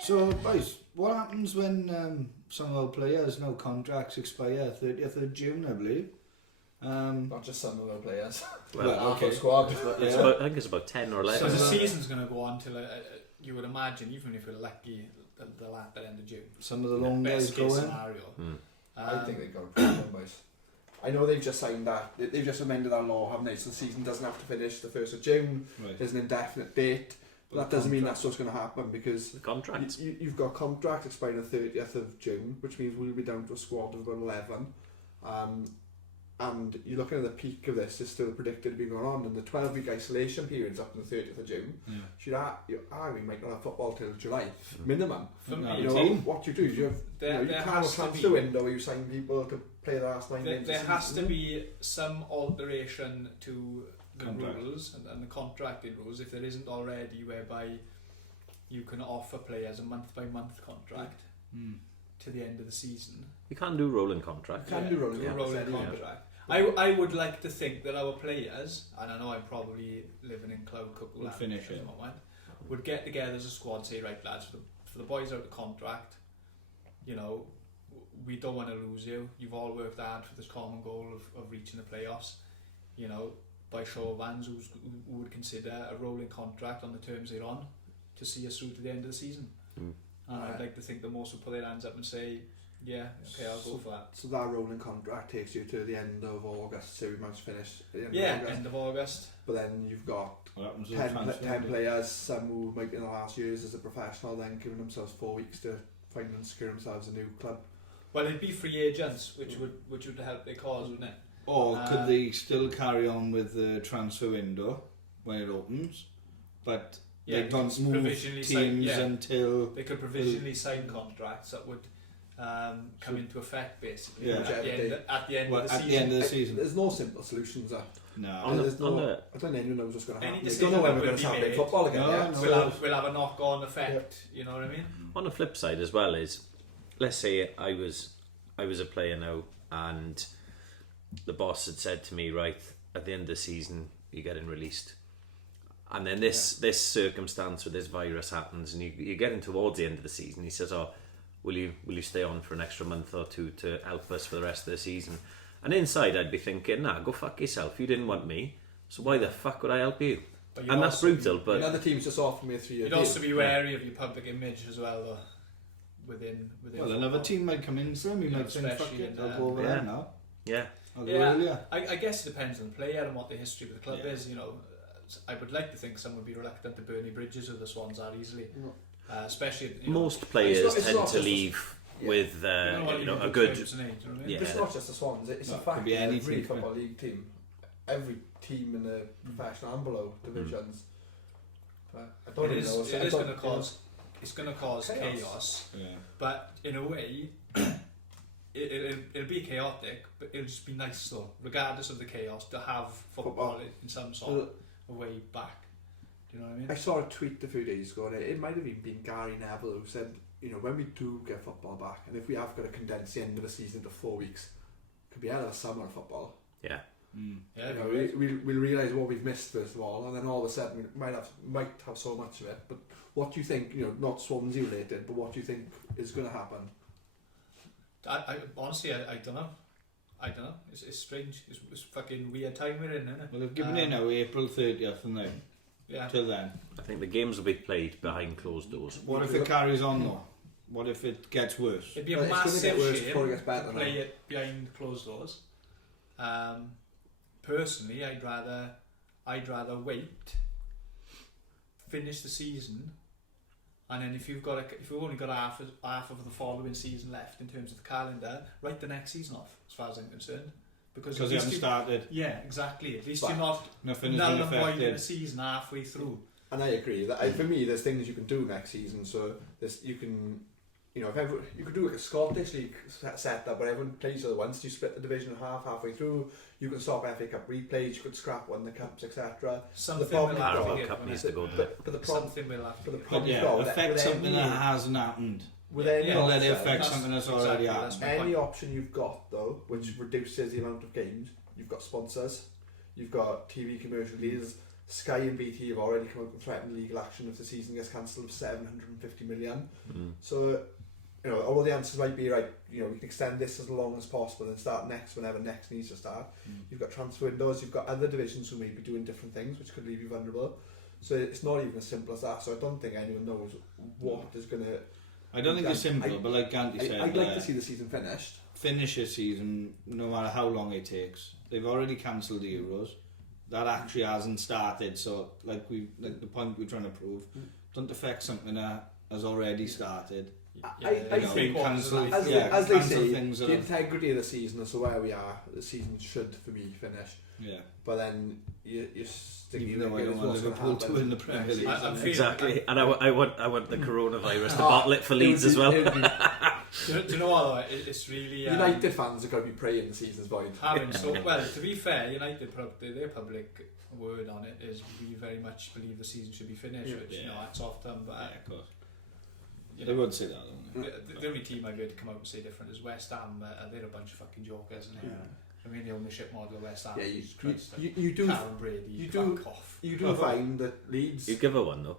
So, boys, what happens when some of our players' contracts expire 30th of June, I believe? Not just some of our players. Well, okay. Squad. It's about, I think it's about 10 or 11. So the season's going to go on till you would imagine, even if we're lucky, the latter end of June. Some of the long guys Best case going. scenario. I think they've got a problem, boys. I know they've just signed that. They've just amended that law, haven't they? So the season doesn't have to finish the 1st of June. Right. There's an indefinite date. But that doesn't mean that's what's going to happen, because The contracts. you've got contracts expiring the 30th of June, which means we'll be down to a squad of about 11. And you're looking at the peak of this is still predicted to be going on, and the 12-week isolation period's up to the 30th of June. Yeah. We might not have football till July, minimum. For me, You know, what you do is you have there you can't has to transfer be- window where you sign people to play the last 9 games. There has to be some alteration to the Contract. rules and the contracting rules, if there isn't already, whereby you can offer players a month-by-month contract to the end of the season. You can't do rolling contracts. Can do rolling A contracts rolling anyway. contract. I would like to think that our players, and I know I'm probably living in cloud cuckoo land finish at it. the moment, would get together as a squad, say, right lads, for the boys out of contract, you know, we don't want to lose you. You've all worked hard for this common goal of reaching the playoffs. You know, by show of hands, who would consider a rolling contract on the terms they're on to see us through to the end of the season. And I'd like to think that most will put their hands up and say, yeah, okay, I'll go for that. So that rolling contract takes you to the end of August, so we might finish at the end Yeah, of August. end of August. But then you've got What happens with 10 the transfer 10 window? players, some who might be in the last years as a professional, then giving themselves 4 weeks to find and secure themselves a new club. Well, it'd be free agents, which would help their cause, wouldn't it? Or could they still carry on with the transfer window when it opens, but Yeah, they don't just move provisionally teams sign- yeah. until... They could provisionally sign contracts that would come into effect, basically, Yeah. at the end Well, of the at season. the end of the season. There's no simple solutions there. No. On the- There's on no, the- I don't think anyone knows what's going to Any happen. They decision don't know when that we're going will to be start playing made- football again. No, yeah? no. We'll have a knock-on effect, you know what I mean? On the flip side as well is, let's say I was a player now, and the boss had said to me, right, at the end of the season you're getting released, and then this circumstance with this virus happens, and you're getting towards the end of the season. He says, oh, will you stay on for an extra month or two to help us for the rest of the season? And inside I'd be thinking, nah, go fuck yourself, you didn't want me, so why the fuck would I help you? But you'd And that's also brutal, but Another team's just offered me a 3-year You'd deal. also be wary of your public image as well, though. Within Well, another football. team might come in for him. He Yeah, might think, fuck especially it, in, I'll go over yeah. there now. yeah. I'll go Yeah, earlier. I guess it depends on the player and what the history of the club Yeah. is. You know, I would like to think some would be reluctant to burn any bridges with the Swans are easily, especially you know, Most players it's tend not to just leave yeah. with don't want a to good clubs and age, you know what I mean? Yeah. But it's not just the Swans, it's No, a it fact could be that any every team, football league team, every team in the professional and below divisions. But I don't even know. It is going to cause. It's going to cause chaos, Yeah. but in a way, it'll be chaotic, but it'll just be nice though, regardless of the chaos, to have football in some sort of way back. Do you know what I mean? I saw a tweet a few days ago, and it might have even been Gary Neville, who said, you know, when we do get football back, and if we have got to condense the end of the season to 4 weeks, it could be out of a summer of football. yeah. Yeah, You know, we'll realise what we've missed first of all, and then all of a sudden we might have so much of it. But what do you think? You know, not Swansea related, but what do you think is going to happen? I honestly, I don't know. I don't know. It's strange. It's fucking weird time we're in, isn't it? Well, they've given it now April 30th, and then Yeah. till then. I think the games will be played behind closed doors. What if it carries on though? What if it gets worse? It'd be a Well, it's gonna massive get worse shame before it gets better to now. play it behind closed doors. Personally, I'd rather wait, finish the season, and then if you've only got half of the following season left in terms of the calendar, write the next season off, as far as I'm concerned. Because Because at they least haven't started. Yeah, exactly. At least But you're not Nothing's null been and void in affected. the season halfway through. And I agree that for me, there's things you can do next season. So you can you know, if you could do like a Scottish league setup where everyone plays each other once. You split the division in halfway through. You can stop FA Cup replays. You could scrap one of the cups, etc. Something problem will have to Carabao give, Cup won't needs it? to go there. But the problem, Something will have to but the give. problem Yeah, though, affect with something any- that hasn't happened. with any Don't let it option- affect something that's already happened. that's my Any point. option you've got though, which reduces the amount of games, you've got sponsors, you've got TV commercial deals. Sky and BT have already come out and threatened legal action if the season gets cancelled of 750 million. So, you know, although the answers might be right, you know, we can extend this as long as possible and start next whenever next needs to start. You've got transfer windows, you've got other divisions who may be doing different things which could leave you vulnerable. So it's not even as simple as that. So I don't think anyone knows what is going to... I don't think it's simple, but like Ganti said, I'd like to see the season finished. finish a season no matter how long it takes. They've already cancelled the Euros. That actually hasn't started, so like the point we're trying to prove don't affect something that has already started. I think cancel, as they cancel say, things the integrity of the season is where we are. The season should, for me, finish. Yeah. But then you stick. Even though I don't want Liverpool to win the Premier League. I'm feeling- Exactly, and I want the coronavirus to bottle it for Leeds as well. Do you know what? It's really United fans are going to be praying the season's void. Well, to be fair, United put up their public word on it is we very much believe the season should be finished, which you know that's off them, but Yeah, of course. you They know, would say that, don't they? the only team I've heard come out and say different is West Ham. They're a bunch of fucking jokers, and I mean the ownership model of West Ham. Yeah, Jesus Christ, you do Karen Brady, you do- fuck off. you do find that Leeds. You give her one though.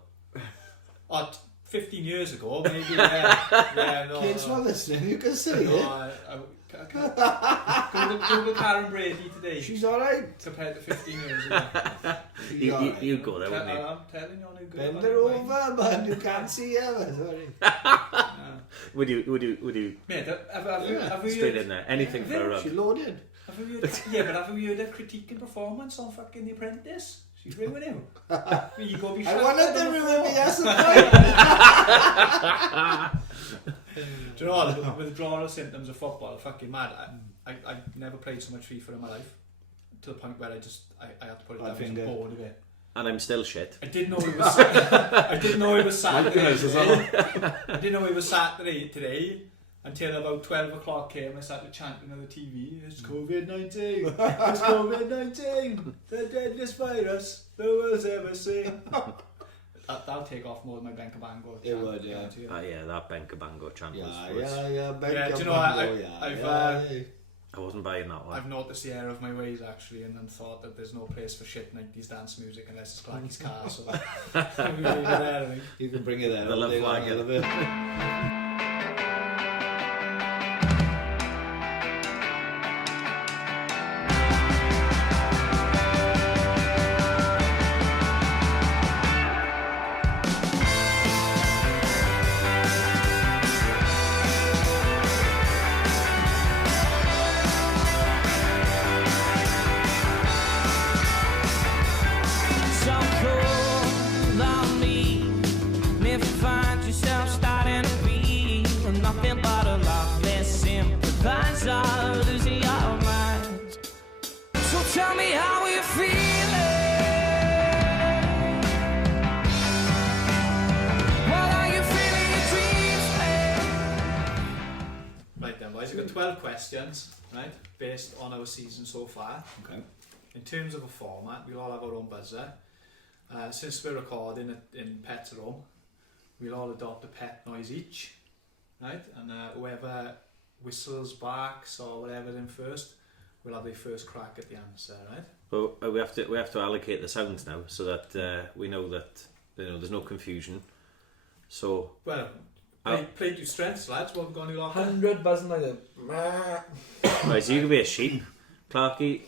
15 years ago, maybe. Yeah, no. Kids no. not listening, you can say No, it. I can't. Google Karen Brady today She's alright. compared to 15 years ago. You go there, wouldn't you? I'm telling you on a good Bend one, her anyway. over, man. You can't see her. Sorry. Would you Mate, have we straight in there? Anything for a She rub? loaded. Have we heard, but have we heard her critiquing performance on fucking The Apprentice? She's ruining him. You go be I wanted to ruin me as Do you know what? The withdrawal symptoms of football are fucking mad. I never played so much FIFA in my life to the point where I had to put it down. I was bored of it. And I'm still shit. I didn't know it was. I didn't know it was Saturday. I didn't know it was Saturday today until about 12 o'clock came. I started chanting on the TV. It's COVID-19. It's COVID-19. The deadliest virus the world's ever seen. That'll take off more than my Benka Bango chant. It would, yeah. Yeah, that Benka Bango chant was. Yeah. Yeah, do you know what? I wasn't buying that one. I've noticed the error of my ways actually, and then thought that there's no place for shit 90s dance music unless it's Clarkey's car. So I'm gonna leave it there, I think. You can bring it there. The love wagon. I've got 12 questions, right, based on our season so far. Okay. In terms of a format, we'll all have our own buzzer. Since we're recording in Pet's room, we'll all adopt a pet noise each, right? And whoever whistles, barks, or whatever in first, will have their first crack at the answer, right? Well, we have to allocate the sounds now so that we know that there's no confusion. So well. Play to strengths, lads. What have we got any longer? 100 buzzing like right, so you can be a sheep, Clarkey.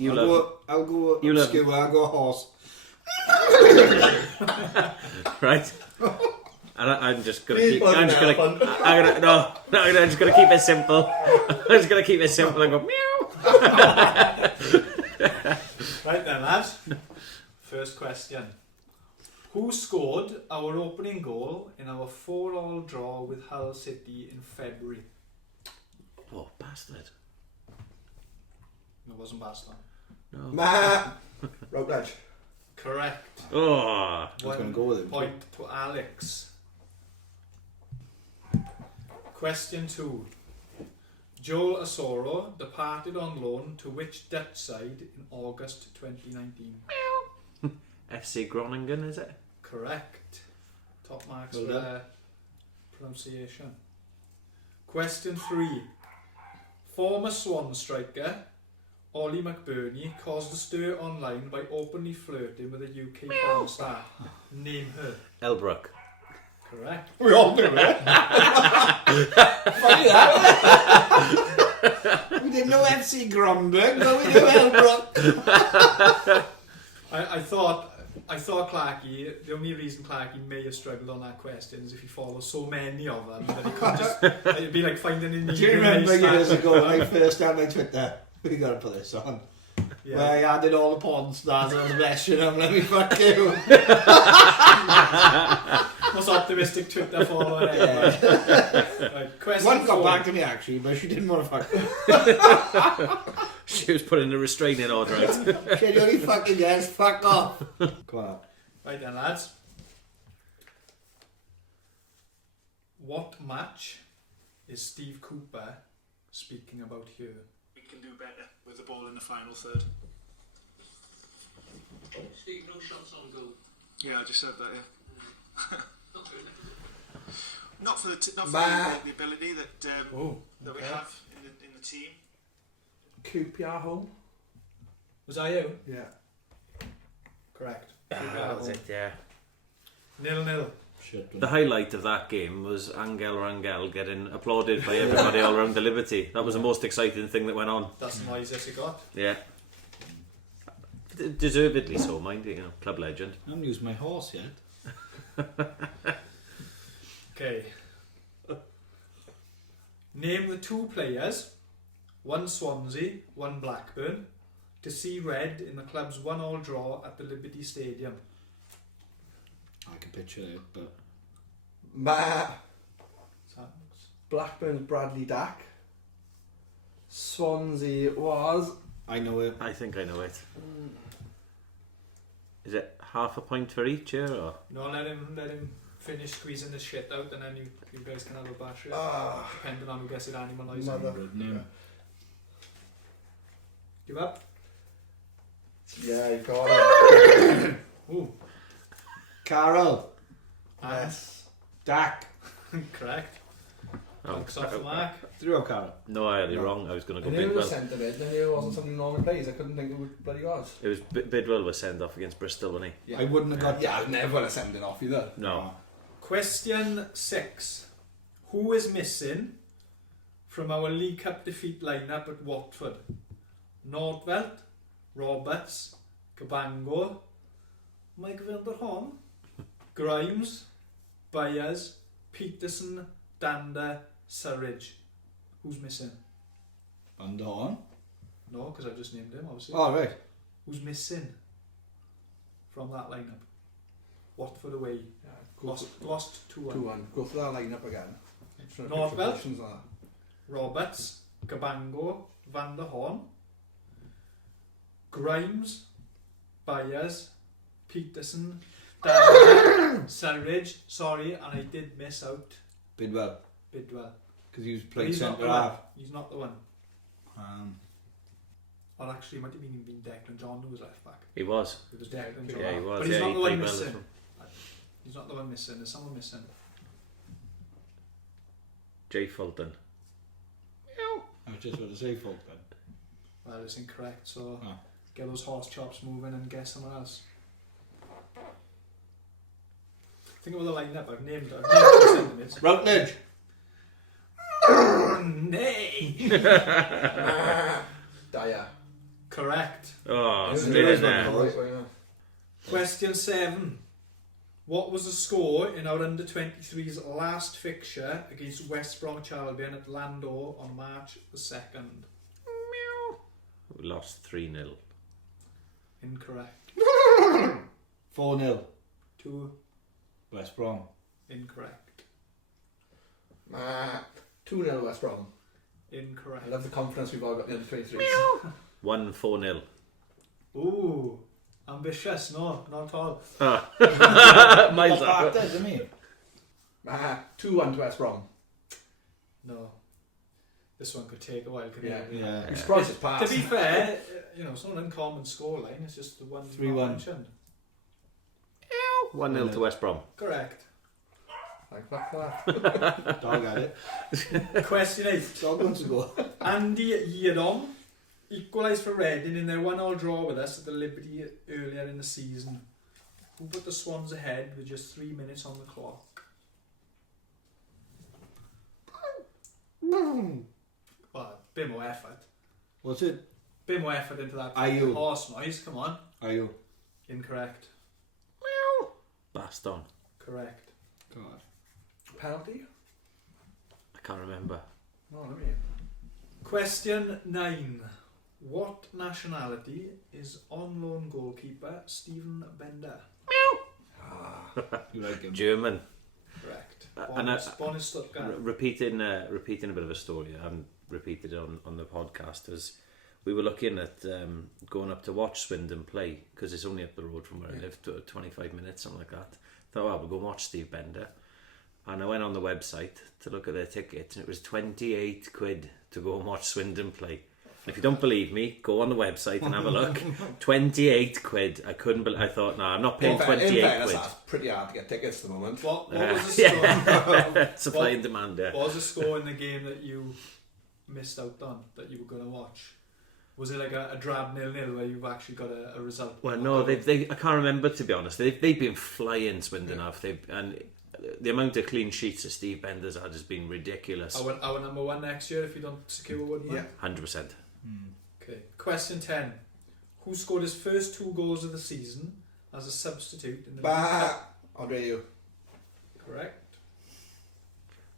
I'll go skewer. I'll go horse. Right. And I'm just gonna keep. I'm just gonna keep it simple. I'm just gonna keep it simple and go meow. Right then, lads. First question. Who scored our opening goal in our 4-4 draw with Hull City in February? Oh, bastard. It wasn't Baston. No. Routledge. Correct. Oh. I was going to go with it. Point to Alex. Question 2. Joel Asoro departed on loan to which Dutch side in August 2019? FC Groningen, is it? Correct. Top marks Well for done. pronunciation. Question 3. Former Swan striker Ollie McBurney caused a stir online by openly flirting with a UK porn star. Name her. Elbrook. Correct. We all do it. Funny that. We didn't know FC Gromberg, but we knew Elbrook. I thought Clarkey, the only reason Clarkey may have struggled on that question is if he follows so many of them that he could just, it'd be like finding a needle. Do you remember years ago when I first had my Twitter? We gotta put this on. Yeah. Where I added all the porn stars on the meshing them, let me fuck you. Most optimistic Twitter follower ever. Yeah. Right, question One got 4. back to me actually, but she didn't want to fuck me. She was putting a restraining order out. She only fucking yes, fuck off. Come on. Right then, lads. What match is Steve Cooper speaking about here? We can do better with the ball in the final third. Steve, no shots on goal. Yeah, I just said that. Yeah. Not really. Not for the the ability that that we okay. have in the team. QPR home. Was that you? Yeah. Correct. That was it, yeah. 0-0. Shit. The highlight of that game was Angel Rangel getting applauded by everybody all around the Liberty. That was the most exciting thing that went on. That's the noisiest he got. Yeah. Deservedly so, mind you, club legend. I haven't used my horse yet. Okay. Name the 2 players, one Swansea, one Blackburn, to see red in the club's 1-1 draw at the Liberty Stadium. I can picture it, but Blackburn's Bradley Dack. Swansea was... I know it. I think I know it. Is it half a point for each year, or? No, let him finish squeezing this shit out, and then you guys can have a bash it. Depending on who gets it animalised. Name. Give up. Yeah, you got it. Ooh. Carol. Yes. Dak. Correct. Oh, Thanks off the mark. 3-0 Carol. No, I had it wrong. I was going to I go knew it was Bidwell. centre mid, I knew it wasn't something normally plays. I couldn't think who it bloody was. It was Bidwell was sent off against Bristol, wasn't he? Yeah. I wouldn't have got Yeah, I'd never want to send it off either. No. Question 6. Who is missing from our League Cup defeat lineup at Watford? Nordvelt, Roberts, Cabango, Mike Vanderhorn, Grimes, Byers, Peterson, Danda, Surridge. Who's missing? Van der Horn. No, because I've just named him, obviously. Oh, right. Who's missing from that lineup? Watford away. Yeah, Lost 2-1. 2-1. Go through that line up again. Nordvelt, Roberts, Cabango, Van der Horn, Grimes, Byers, Peterson, Danda, Surridge. Sorry, and I did miss out Bidwell. Bidwell. Because he was But playing he's not centre the one. half. He's not the one. Or actually, it might have been Declan John who was left back. He was. It was Declan John. Yeah, he was. But he's Yeah, not he the one played well missing. this one. He's not the one missing. There's someone missing. Jay Fulton. I was just about to say Falkland. Well, it's incorrect. So Oh. get those horse chops moving and guess someone else. Think about the lineup. I've named 2 centimetres. Routledge. Nay. Dyer. Correct. Oh, It straight was in there. right, yeah. Question 7. What was the score in our under-23's last fixture against West Bromwich Albion at Lando on March the 2nd? We lost 3-0. Incorrect. 4-0. 2. West Brom. Incorrect. 2-0 West Brom. Incorrect. I love the confidence we've all got in the 23s. 1-4-0. Ooh. Ambitious. No, not at all. Miles Got up. back there, didn't he? 2-1 to West Brom. No. This one could take a while, couldn't it? Yeah. I'm surprised it's passed. To be fair, it's not an uncommon scoreline, it's just the one you 3-1. mentioned. 1-0 to West Brom. Correct. Like that. Dog at it. Question 8. Dog wants to go. Andy Giedroyc equalised for Reading in their 1-1 draw with us at the Liberty earlier in the season. Who put the Swans ahead with just 3 minutes on the clock? Well, a bit more effort. What's it? Bit more effort into that Are you? horse noise, come on. Are you? Incorrect. Baston. Correct. God. Penalty? I can't remember. No, let me. Question 9. What nationality is on loan goalkeeper Stephen Bender? You like him? German. Correct. And Born in Stuttgart. repeating a bit of a story. I haven't repeated it on the podcast. As we were looking at going up to watch Swindon play because it's only up the road from where I live, 25 minutes, something like that. Thought, well, we'll go watch Steve Bender. And I went on the website to look at their tickets, and it was 28 quid to go and watch Swindon play. If you don't believe me, go on the website and have a look. 28 quid. I couldn't believe. I thought, no, I'm not paying 28 quid. That's pretty hard to get tickets at the moment. What was the score? Supply and demand. What was the score in the game that you missed out on that you were going to watch? Was it like a drab 0-0 where you've actually got a result? Well, no, I can't remember, to be honest. They've been flying, Swindon have. And the amount of clean sheets that Steve Bender's had has been ridiculous. Our number 1 next year if you don't secure Woodman? Yeah. 100%. Okay. Question 10. Who scored his first 2 goals of the season as a substitute in the Andre you. Correct.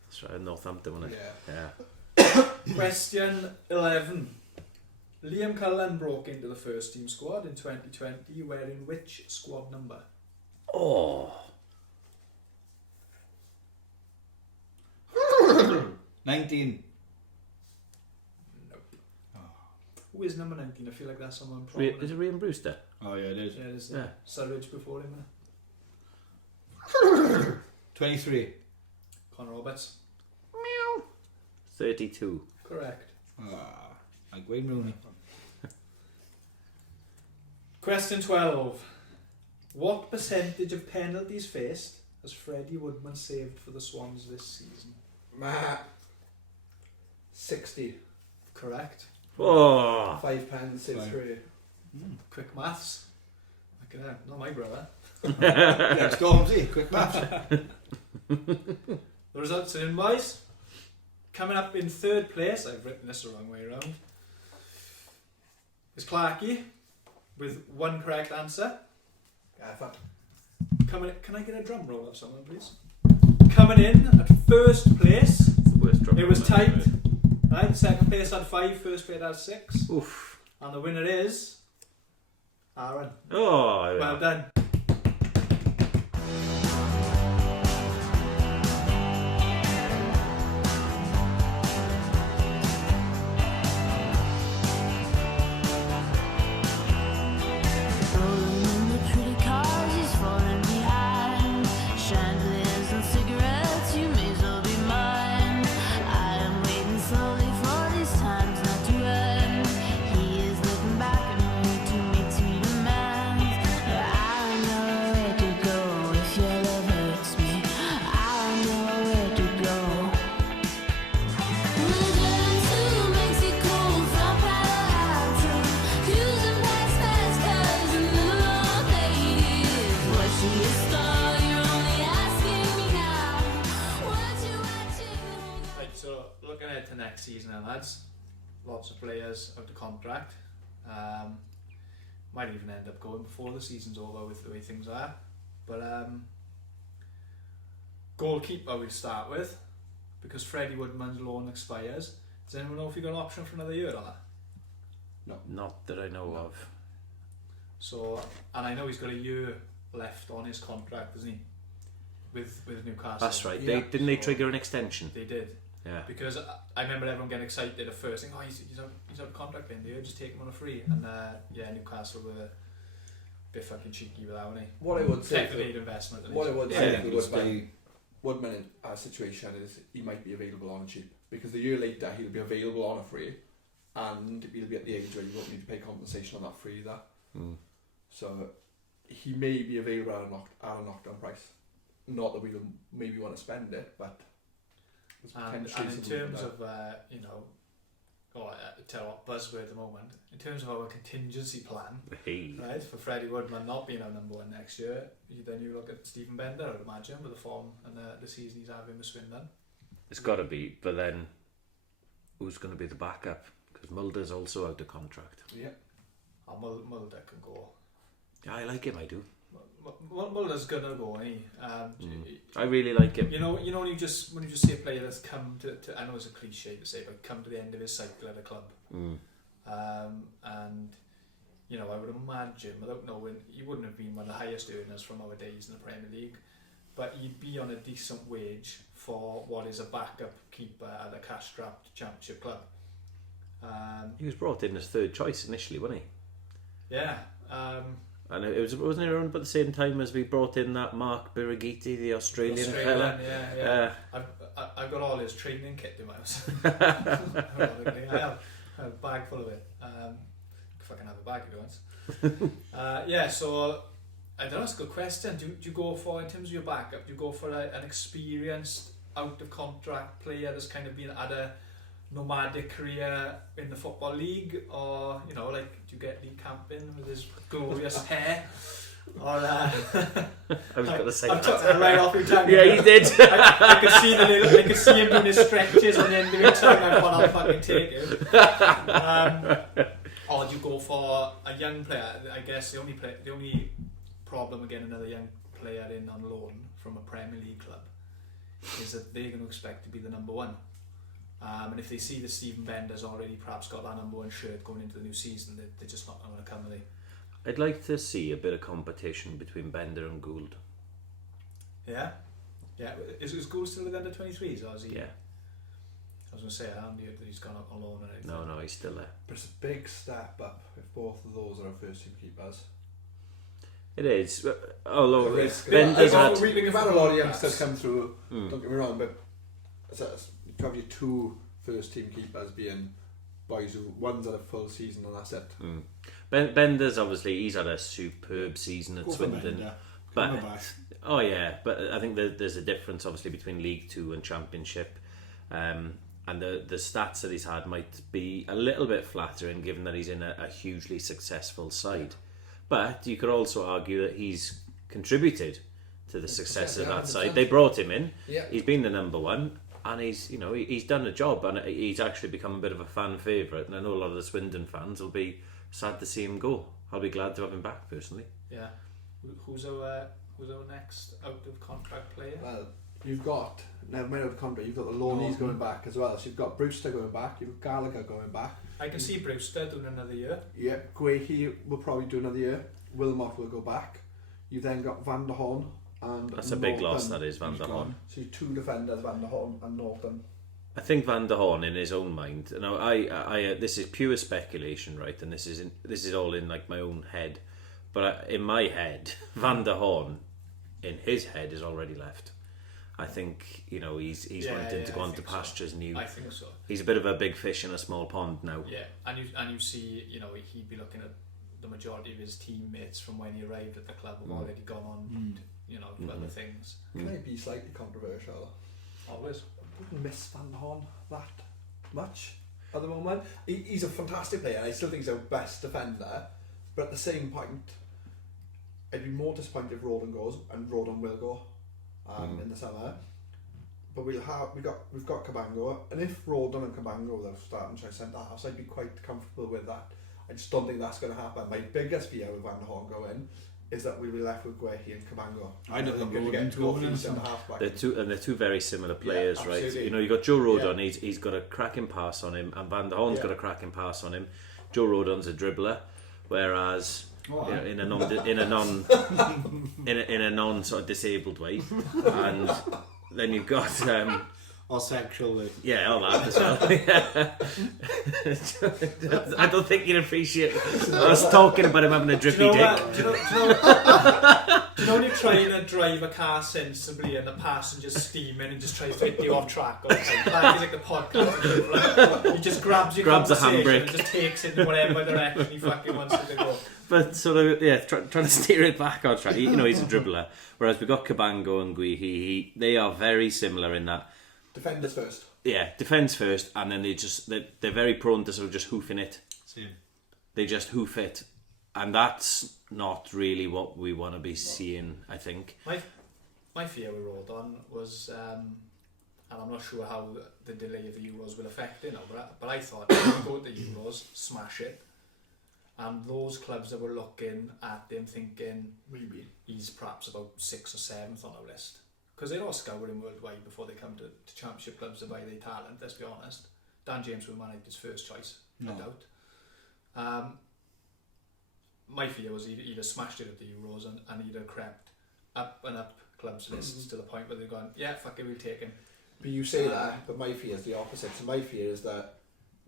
That's right, Northampton, wasn't it? Yeah. Question 11. Liam Cullen broke into the first team squad in 2020 wearing which squad number? Oh. 19. Nope. Who is number 19? I feel like that's someone prominent. Is it Ryan Brewster? Oh yeah, it is. Yeah, it is. Yeah. Surridge before him. 23. Connor Roberts. 32. Correct. Like Wayne Rooney. Question 12. What percentage of penalties faced has Freddie Woodman saved for the Swans this season? 60. Correct. Oh. 5 pence in 3. Quick maths. Look at that. Not my brother. Next Stormzy. Quick maths. The results are in, boys. Coming up in 3rd place, I've written this the wrong way around, is Clarkey with 1 correct answer. Coming in, can I get a drum roll of someone, please? Coming in at 1st place, It's the worst drum it was roll I've tight. Right, 2nd place had 5, 1st place had 6. Oof. And the winner is Aaron. Oh, yeah. Well done. Lots of players out of contract. Might even end up going before the season's over with the way things are. But goalkeeper we'll start with, because Freddie Woodman's loan expires. Does anyone know if he got an option for another year or that? No. Not that I know of. So, and I know he's got a year left on his contract, doesn't he? With Newcastle. That's right. Yeah. Didn't they trigger an extension? They did. Yeah. Because I remember everyone getting excited at first, saying, "Oh, he's out of contract in there, just take him on a free." And Newcastle were a bit fucking cheeky with that, weren't they? What I would say, Definitely investment. what I would say would be Woodman situation is he might be available on a cheap, because the year later he'll be available on a free, and he'll be at the age where you won't need to pay compensation on that free either. So he may be available at a knockdown price. Not that we would maybe want to spend it, but and in terms of tell you what, buzzword at the moment, in terms of our contingency plan, right, for Freddie Woodman not being our number one next year, then you look at Stephen Bender, I would imagine, with the form and the season he's having with Swindon. It's got to be, but then who's going to be the backup? Because Mulder's also out of contract. Yeah. Mulder can go. Yeah, I like him, I do. Mulder's gonna go, ain't he? I really like him. You know, when you just see a player that's come to I know it's a cliche to say, but come to the end of his cycle at a club, and I would imagine, without knowing, he wouldn't have been one of the highest earners from our days in the Premier League, but he'd be on a decent wage for what is a backup keeper at a cash-strapped Championship club. He was brought in as third choice initially, wasn't he? Yeah. And wasn't it around about the same time as we brought in that Mark Birighitti, the Australian fella? Yeah. I've got all his training kit in my house. Ironically, I have a bag full of it. If I can have a bag if you want. So I don't know, it's a good question. Do you go for, in terms of your backup, do you go for an experienced out of contract player that's kind of been at a nomadic career in the Football League, or do you get Lee Campin with his glorious hair, or I was going to say I took that right off your tongue. Yeah, he did. I could see him doing his stretches on the end of his tongue. I thought I'll fucking take him. Or do you go for a young player? I guess the only problem again, another young player in on loan from a Premier League club, is that they're going to expect to be the number one. And if they see that Stephen Bender's already perhaps got that number one shirt going into the new season, they're just not going to come, are they? I'd like to see a bit of competition between Bender and Gould. Yeah? Yeah. Is Gould still with under 23s, or is he? Yeah. I was going to say, I haven't heard that he's gone up on loan or anything. No, he's still there. But it's a big step up if both of those are our first team keepers. It is. Although Bender's we've had a lot of youngsters come through, don't get me wrong, but probably two first team keepers being boys who one's had a full season and that's it. Bender's obviously, he's had a superb season at Swindon, but I think there's a difference obviously between League 2 and Championship, and the stats that he's had might be a little bit flattering given that he's in a hugely successful side, but you could also argue that he's contributed to the success of that side. They brought him in, he's been the number one, and he's done a job, and he's actually become a bit of a fan favourite, and I know a lot of the Swindon fans will be sad to see him go. I'll be glad to have him back personally. Yeah. Who's our next out of contract player? Well, you've got, never mind out of contract, you've got the loanees going back as well. So you've got Brewster going back, you've got Gallagher going back. I can see Brewster doing another year. Yeah, Guehi will probably do another year. Wilmot will go back. You've then got Van der Horn and that's a big loss, that is, Van der Horn. So you've two defenders, Van der Horn and Norton. I think Van der Horn, in his own mind, now I this is pure speculation, right, and this is all in like my own head, but in my head, Van der Horn, in his head, is already left. I think he's wanting to go on to pastures new. I think so. He's a bit of a big fish in a small pond now. Yeah, and you see, he'd be looking at the majority of his teammates from when he arrived at the club have already gone on, to other things. Can I be slightly controversial? Always. I wouldn't miss Van der Horn that much at the moment. He's a fantastic player, and I still think he's our best defender. But at the same point, I'd be more disappointed if Rodon goes, and Rodon will go in the summer. But we've got Cabango, and if Rodon and Cabango are starting to centre halves, I'd be quite comfortable with that. I just don't think that's going to happen. My biggest fear with Van der Horn going is that we'll be left with Guehi and Cabango. I don't think Rodon's going. They're two very similar players, right? Absolutely. You've got Joe Rodon. He's got a cracking pass on him, and Van der Horn's got a cracking pass on him. Joe Rodon's a dribbler, whereas in a non sort of disabled way, and then you've got Or sexual way. Yeah, all that as well. I don't think you'd appreciate us talking about him having a drippy dick. Do you know when you're trying to drive a car sensibly and the passenger's steaming and just tries to hit you off track? Or something? That is like the podcast. He just grabs your Grabs the conversation handbrake. and just takes it in whatever direction he fucking wants it to go. But sort of, trying to steer it back on track. You know, he's a dribbler. Whereas we've got Cabango and Guihi. They are very similar in that. Defenders first. Yeah, defence first, and then they're very prone to sort of just hoofing it. Same. They just hoof it, and that's not really what we want to be seeing, I think. My fear with Rodon was, and I'm not sure how the delay of the Euros will affect it, but I thought if we go to the Euros, smash it, and those clubs that were looking at them thinking Maybe. he's perhaps about 6th or 7th on our list. Because they're all scouring worldwide before they come to championship clubs to buy their talent, let's be honest. Dan James would manage his first choice, no doubt. My fear was he'd have smashed it at the Euros and he'd have crept up and up clubs lists to the point where they've gone, yeah, fuck it, we'll take him. But you say that, but my fear is the opposite. So my fear is that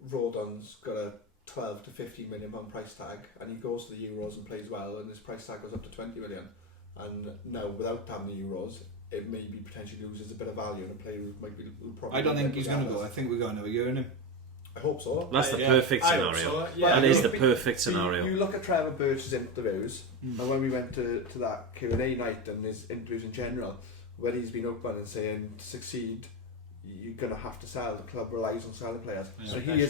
Rodon's got a 12 to 15 million pound price tag and he goes to the Euros and plays well and his price tag goes up to 20 million. And now, without having the Euros, it maybe potentially loses a bit of value and a player who might be probably. I don't think he's going to go. I think we're going to a year in him. I hope so. That's the perfect scenario. So, yeah. That is the perfect scenario. You look at Trevor Birch's interviews, and when we went to that Q&A night and his interviews in general, where he's been open and saying to succeed, you're going to have to sell. The club relies on selling players. Yeah. So he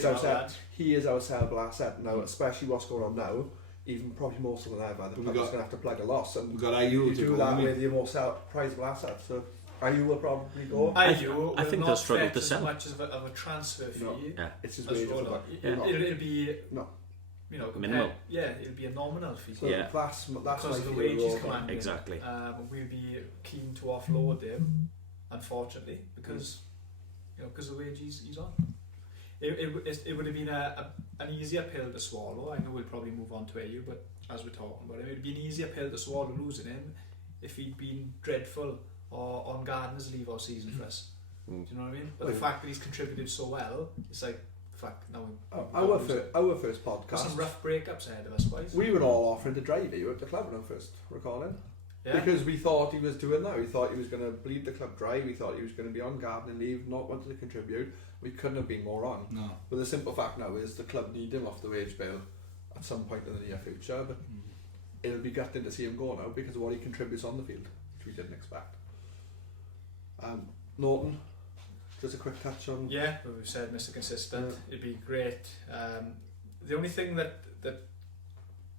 is our sellable asset now, especially what's going on now. Even probably more so than ever, the club's going to have to plug a loss, and we've got IU you to do go, that with your more prizable asset. So IU will probably go. I think they'll struggle to sell. As much of a transfer fee. No. Yeah. It's his wages. It'll be minimal. Yeah, it'll be a nominal fee. So yeah. that's because my of the fear wages of Rodon. commanding. Exactly. We'll be keen to offload him, unfortunately, because because of the wages he's on. It would have been an easier pill to swallow. I know we'll probably move on to AU, but as we're talking about him, it would be an easier pill to swallow losing him if he'd been dreadful or on gardener's leave all season for us. Do you know what I mean? But the fact that he's contributed so well, it's like, fuck, now our first got podcast. some rough breakups ahead of us, boys. We were all offering to drive you at the club when I first recording. Yeah. Because we thought he was doing that. We thought he was going to bleed the club dry. We thought he was going to be on gardening leave, not wanting to contribute. We couldn't have been more on. No. But the simple fact now is the club need him off the wage bill at some point in the near future. But it'll be gutting to see him go now because of what he contributes on the field, which we didn't expect. Norton, just a quick touch on. Yeah, but we've said Mr. Consistent. It'd be great. The only thing that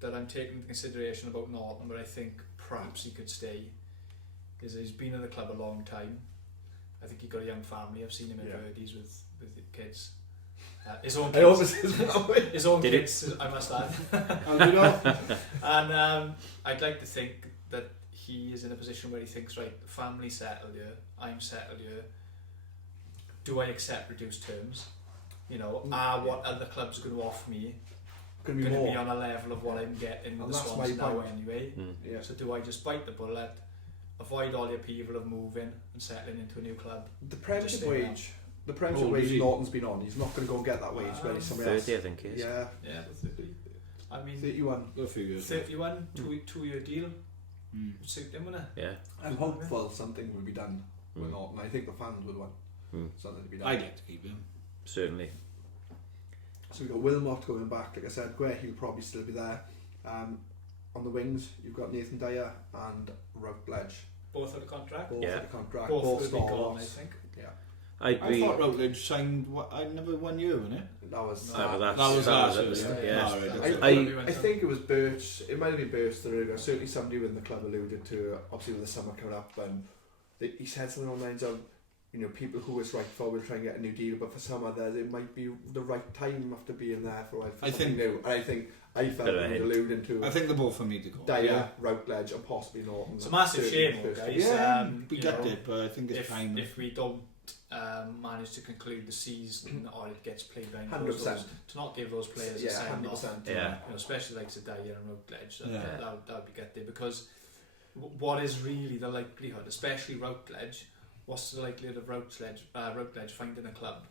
I'm taking into consideration about Norton, but I think perhaps he could stay, is he's been in the club a long time. I think he's got a young family. I've seen him in birdies with the kids. His own kids. His own kids, I must add. And I'd like to think that he is in a position where he thinks, right, the family's settled here, I'm settled here. Do I accept reduced terms? What other clubs are going to offer me going to be on a level of what I'm getting with the Swans now anyway. Yeah. So do I just bite the bullet, avoid all the upheaval of moving and settling into a new club? The Premiership wage, Norton's been on. He's not going to go and get that wage where he's somewhere 30, else. I think he is. Yeah. Yeah, 30. I mean, 31. A few years. 31, two-year deal. Suit them, wouldn't it? Yeah. I'm hopeful something will be done with Norton. I think the fans would want something to be done. I'd like to keep him. Certainly. So we've got Wilmot going back, like I said. He'll probably still be there. On the wings, you've got Nathan Dyer and Routledge. Both of the contract. Both of the contract. Both will be stalwarts. gone, I think. Yeah. I thought Routledge signed another 1 year, wasn't it? That was last year. Yeah. I think it was Birch. It might have been Birch. Certainly somebody within the club alluded to. Obviously, with the summer coming up, and he said something on the lines of, people who it's right for will try and get a new deal, but for some others it might be the right time after being there for a while for something new. And I felt he was alluding to. I think they're both for me to go. Dyer, Routledge, and possibly Norton. It's a massive shame, guys. Yeah, we got it, but I think it's time. If we don't manage to conclude the season or it gets played behind 100%. to not give those players a send off, especially like Dyer and Routledge, that would be good there, because what is really the likelihood, especially Routledge, what's the likelihood of Routledge finding a club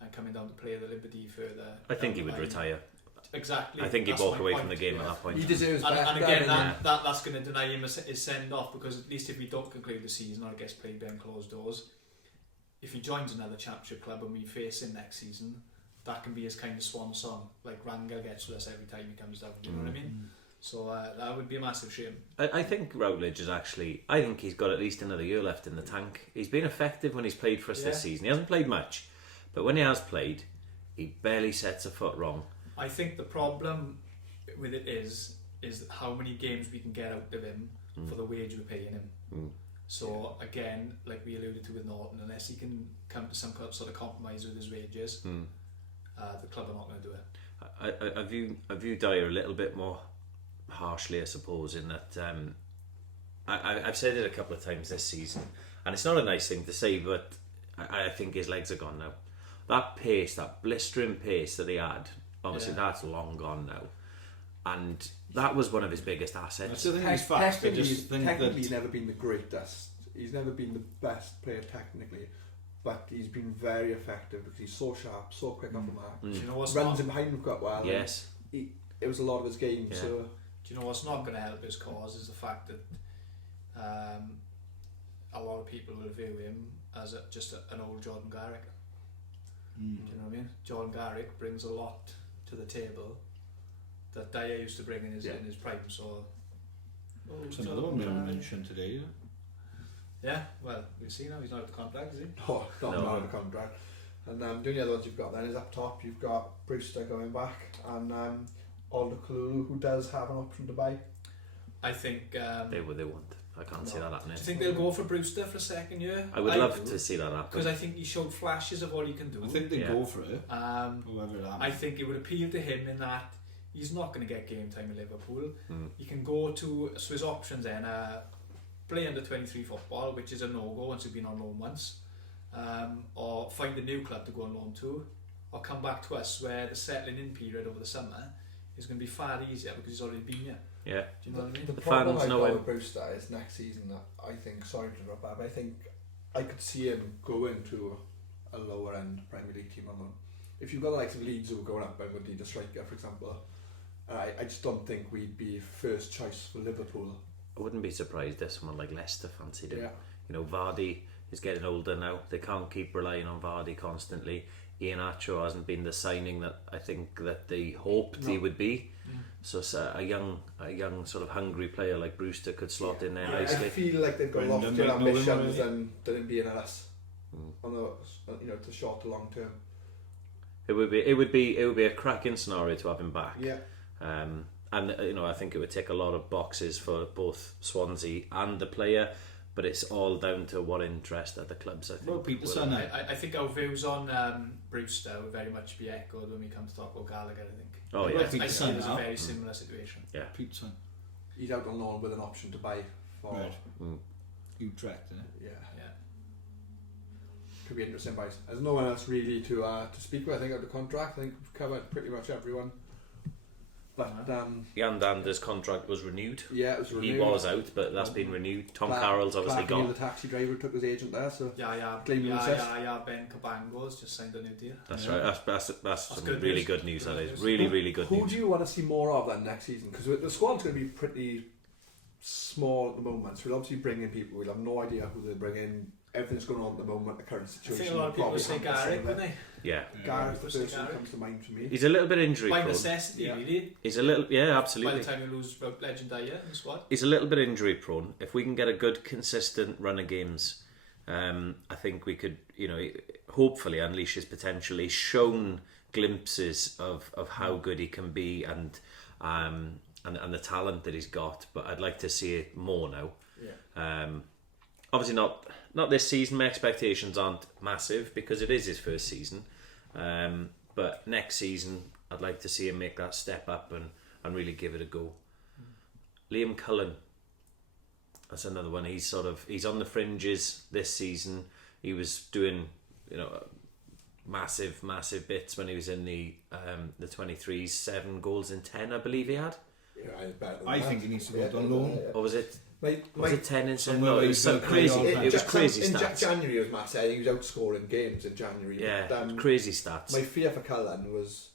and coming down to play the Liberty further? I think he would retire. Exactly. I think he'd That's walk my away point. from the game at that point. He deserves And better. again, Yeah. that's going to deny him his send off, because at least if we don't conclude the season or it gets played behind closed doors, if he joins another championship club and we face him next season, that can be his kind of swan song, like Rangel gets with us every time he comes down. Do you know what I mean? So that would be a massive shame. I think Routledge is actually. I think he's got at least another year left in the tank. He's been effective when he's played for us this season. He hasn't played much, but when he has played, he barely sets a foot wrong. I think the problem with it is how many games we can get out of him for the wage we're paying him. So again, like we alluded to with Norton, unless he can come to some sort of compromise with his wages, the club are not going to do it. I view Dyer a little bit more harshly, I suppose, in that I've said it a couple of times this season, and it's not a nice thing to say, but I think his legs are gone now. That pace, that blistering pace that he had, obviously that's long gone now, and that was one of his biggest assets. I still think he's fast. I just think technically, he's that never been the greatest. He's never been the best player technically, but he's been very effective because he's so sharp, so quick off the mark. Do you know what's Runs not, in behind him quite well. Yes. It was a lot of his game. Yeah. So do you know what's not going to help his cause is the fact that a lot of people will view him as just an old Jordan Garrick. Do you know what I mean? Jordan Garrick brings a lot to the table that Dyer used to bring in his prime. So it's another one we haven't mentioned today. yeah, well, we'll see now. He's not out of contract, is he? not No. out of contract. And the only other ones you've got then is up top. You've got Brewster going back and Alder Kalulu, who does have an option to buy. I think They won't. I can't see that happening. do you think they'll go for Brewster for a second year? I would love to see that happen. because I think he showed flashes of what he can do. I think they go for it. Whoever that. I think it would appeal to him in that he's not going to get game time in Liverpool. He can go to his options then play under 23 football, which is a no-go once you've been on loan once, or find a new club to go on loan to, or come back to us where the settling in period over the summer is going to be far easier because he's already been here. Yeah. Do you know what I mean? The The problem fans I've know got him. with Brewster is next season that I think, sorry to interrupt, but I think I could see him going to a lower end Premier League team on loan. If you've got the likes of Leeds who are going up and would need a striker, for example, I just don't think we'd be first choice for Liverpool. I wouldn't be surprised if someone like Leicester fancied him. Yeah. You know, Vardy is getting older now. They can't keep relying on Vardy constantly. Iheanacho hasn't been the signing that I think that they hoped he would be. So a young sort of hungry player like Brewster could slot in there I nicely. feel like they've got Brendan loftier might know him ambitions already. than it being at us on the to short to long term. It would be a cracking scenario to have him back. Yeah. And I think it would tick a lot of boxes for both Swansea and the player, but it's all down to what interest at the clubs. I think. Well, Peterson, I think our views on Brewster will very much be echoed when we come to talk about Gallagher, I think. Oh Well, yeah, Peterson I see it as a now. very similar situation. Peterson, He's out on loan with an option to buy for right? Utrecht, isn't it? yeah. Yeah. Could be interesting buys. There's no one else really to speak with. I think of the contract. I think we've covered pretty much everyone. But Jan Dander's contract was renewed. yeah, it was renewed. He was out, but that's been renewed. Tom Clark- Carroll's obviously Clarkey, gone. the taxi driver, took his agent there, so Yeah, Claiming assist. Ben Cabango's just signed a new deal. That's right. That's some good really news. good news. That Good is news. really good who news. do you want to see more of then next season? Because the squad's going to be pretty small at the moment, so we'll obviously bring in people. We'll have no idea who they bring in. Everything's going on at the moment, the current I situation. think a lot of people probably say haven't the Garrick, same- wouldn't they? Yeah, Garrick's the Obviously first one that Garrick. comes to mind for me. he's a little bit injury By prone. necessity, Yeah. really. He's a little By absolutely. the time you lose Legend Dyer in the squad. He's a little bit injury prone. If we can get a good consistent run of games, I think we could, hopefully unleash his potential. He's shown glimpses of how good he can be and the talent that he's got, but I'd like to see it more now. Yeah. Obviously not this season. My expectations aren't massive because it is his first season, but next season I'd like to see him make that step up and really give it a go. Liam Cullen, that's another one. He's on the fringes this season. He was doing massive bits when he was in the 23s. 7 goals in 10 I believe he had. Yeah, better than I that. think he needs to go on loan. Or was it Was it 10 instead? Somewhere No, where it was you so felt crazy. like It was crazy in stats. January, it was massive. I think he was outscoring games in January. Yeah, But, crazy stats. my fear for Cullen was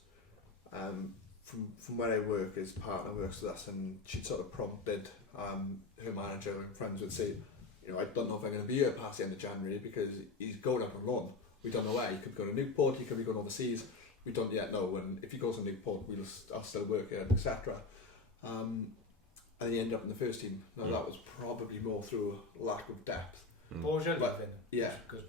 from where I work, his partner works with us, and she'd sort of prompted her manager and friends would say, I don't know if I'm going to be here past the end of January because he's going out on loan. We don't know where. He could be going to Newport, he could be going overseas. We don't yet know. And if he goes to Newport, I'll still work here, etc. And he ended up in the first team. Now that was probably more through lack of depth. Borja But- leaving. Yeah. Because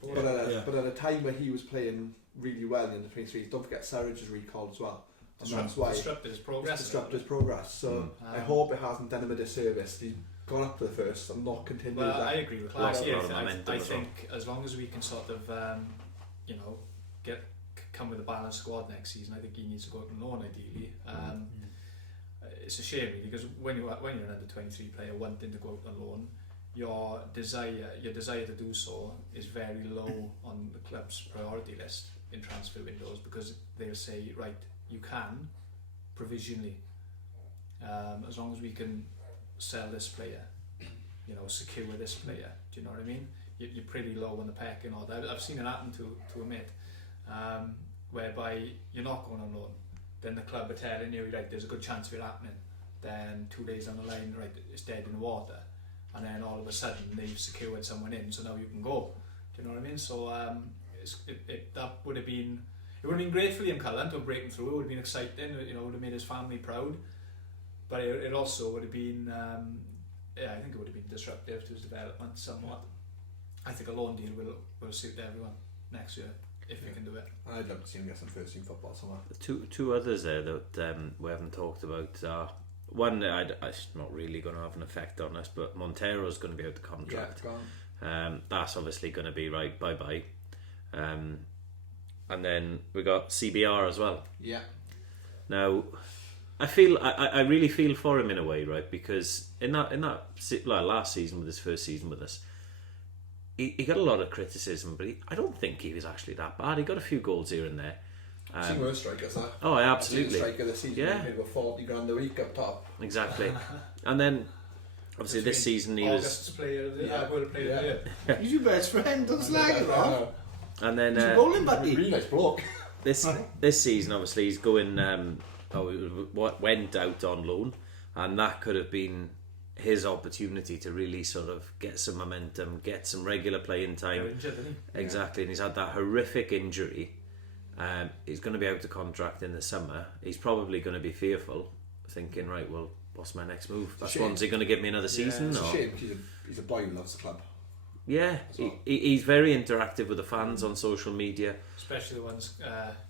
But at a time where he was playing really well in the 23s, don't forget Surridge is recalled as well. And that's why disrupted his progress. it's disrupted his progress. So I hope it hasn't done him a disservice. He's gone up to the first and not continued Well, that. I agree with Lost Clarkey. a lot of I momentum as well. think as long as we can sort of, come with a balanced squad next season, I think he needs to go out on loan ideally. It's a shame really, because when you're an under 23 player wanting to go out on loan, your desire to do so is very low on the club's priority list in transfer windows, because they'll say, right, you can provisionally, as long as we can sell this player, secure this player. Do you know what I mean? You're pretty low on the pecking order. I've seen it happen to a mate, whereby you're not going on loan. Then the club are telling you, right, there's a good chance of it happening. Then 2 days down the line, right, it's dead in the water. And then all of a sudden they've secured someone in, so now you can go. Do you know what I mean? So that would have been, it would have been great for Liam Cullen to have breaking through. It would have been exciting. It would have made his family proud. But it also would have been, I think it would have been disruptive to his development somewhat. I think a loan deal will suit everyone next year if we can do it. I'd love to see him get some first team football somewhere. Two others there that we haven't talked about are, one that it's not really going to have an effect on us, but Montero's going to be out of contract. Yeah, that's obviously going to be right, bye. And then we got CBR as well. Yeah. Now, I really feel for him in a way, right? Because in that last season, with his first season with us, he got a lot of criticism, but I don't think he was actually that bad. He got a few goals here and there. I've seen worse strikers, that. Oh, absolutely. I've seen a striker this season, Yeah. paid about 40 grand a week up top. Exactly. And then, obviously, this season he August's player of the Yeah. World Player of the Year. He's your best friend, don't slag him off. And then He's a bowling buddy. Really nice bloke. this season, obviously, he's going. Went out on loan, and that could have been his opportunity to really sort of get some momentum, get some regular playing time. Injured, didn't he? Exactly, and he's had that horrific injury. He's going to be out of contract in the summer. He's probably going to be fearful, thinking, right, well, what's my next move? That's Swansea going to give me another season? It's a or? shame, he's a boy who loves the club. Yeah, he's very interactive with the fans on social media. Especially the ones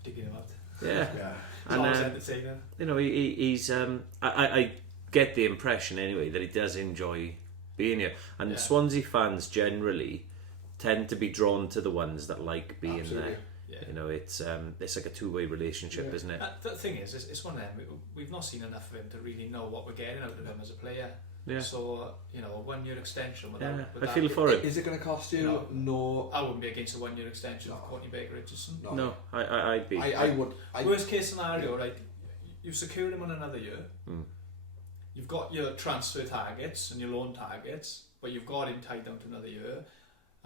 digging him out. Yeah, Yeah. It's always entertaining. he's. I get the impression anyway that he does enjoy being here, and Swansea fans generally tend to be drawn to the ones that like being Absolutely. there. Yeah. It's like a two-way relationship, isn't it? The thing is, it's one of them. We've not seen enough of him to really know what we're getting out of him as a player. Yeah. So, 1 year extension. I feel for him. Is it going to cost you? No. I wouldn't be against a 1 year extension of Courtney Baker Richardson. No, I'd be. I would. Worst case scenario, right? You've secured him on another year. You've got your transfer targets and your loan targets, but you've got him tied down to another year,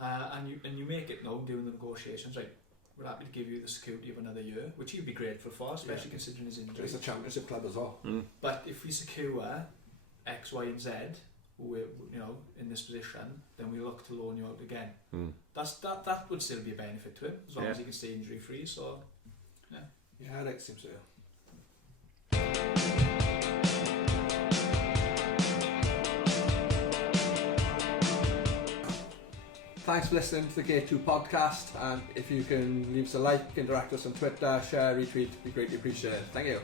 and you make it known during the negotiations, right? We're happy to give you the security of another year, which you'd be grateful for, especially considering his injury. It's a championship club as well. But if we secure X, Y, and Z, we're, in this position, then we look to loan you out again. That would still be a benefit to him, as long as he can stay injury free. So, Yeah, I like him so. Thanks for listening to the Gate 2 podcast, and if you can leave us a like, interact with us on Twitter, share, retweet, we greatly appreciate it. Thank you.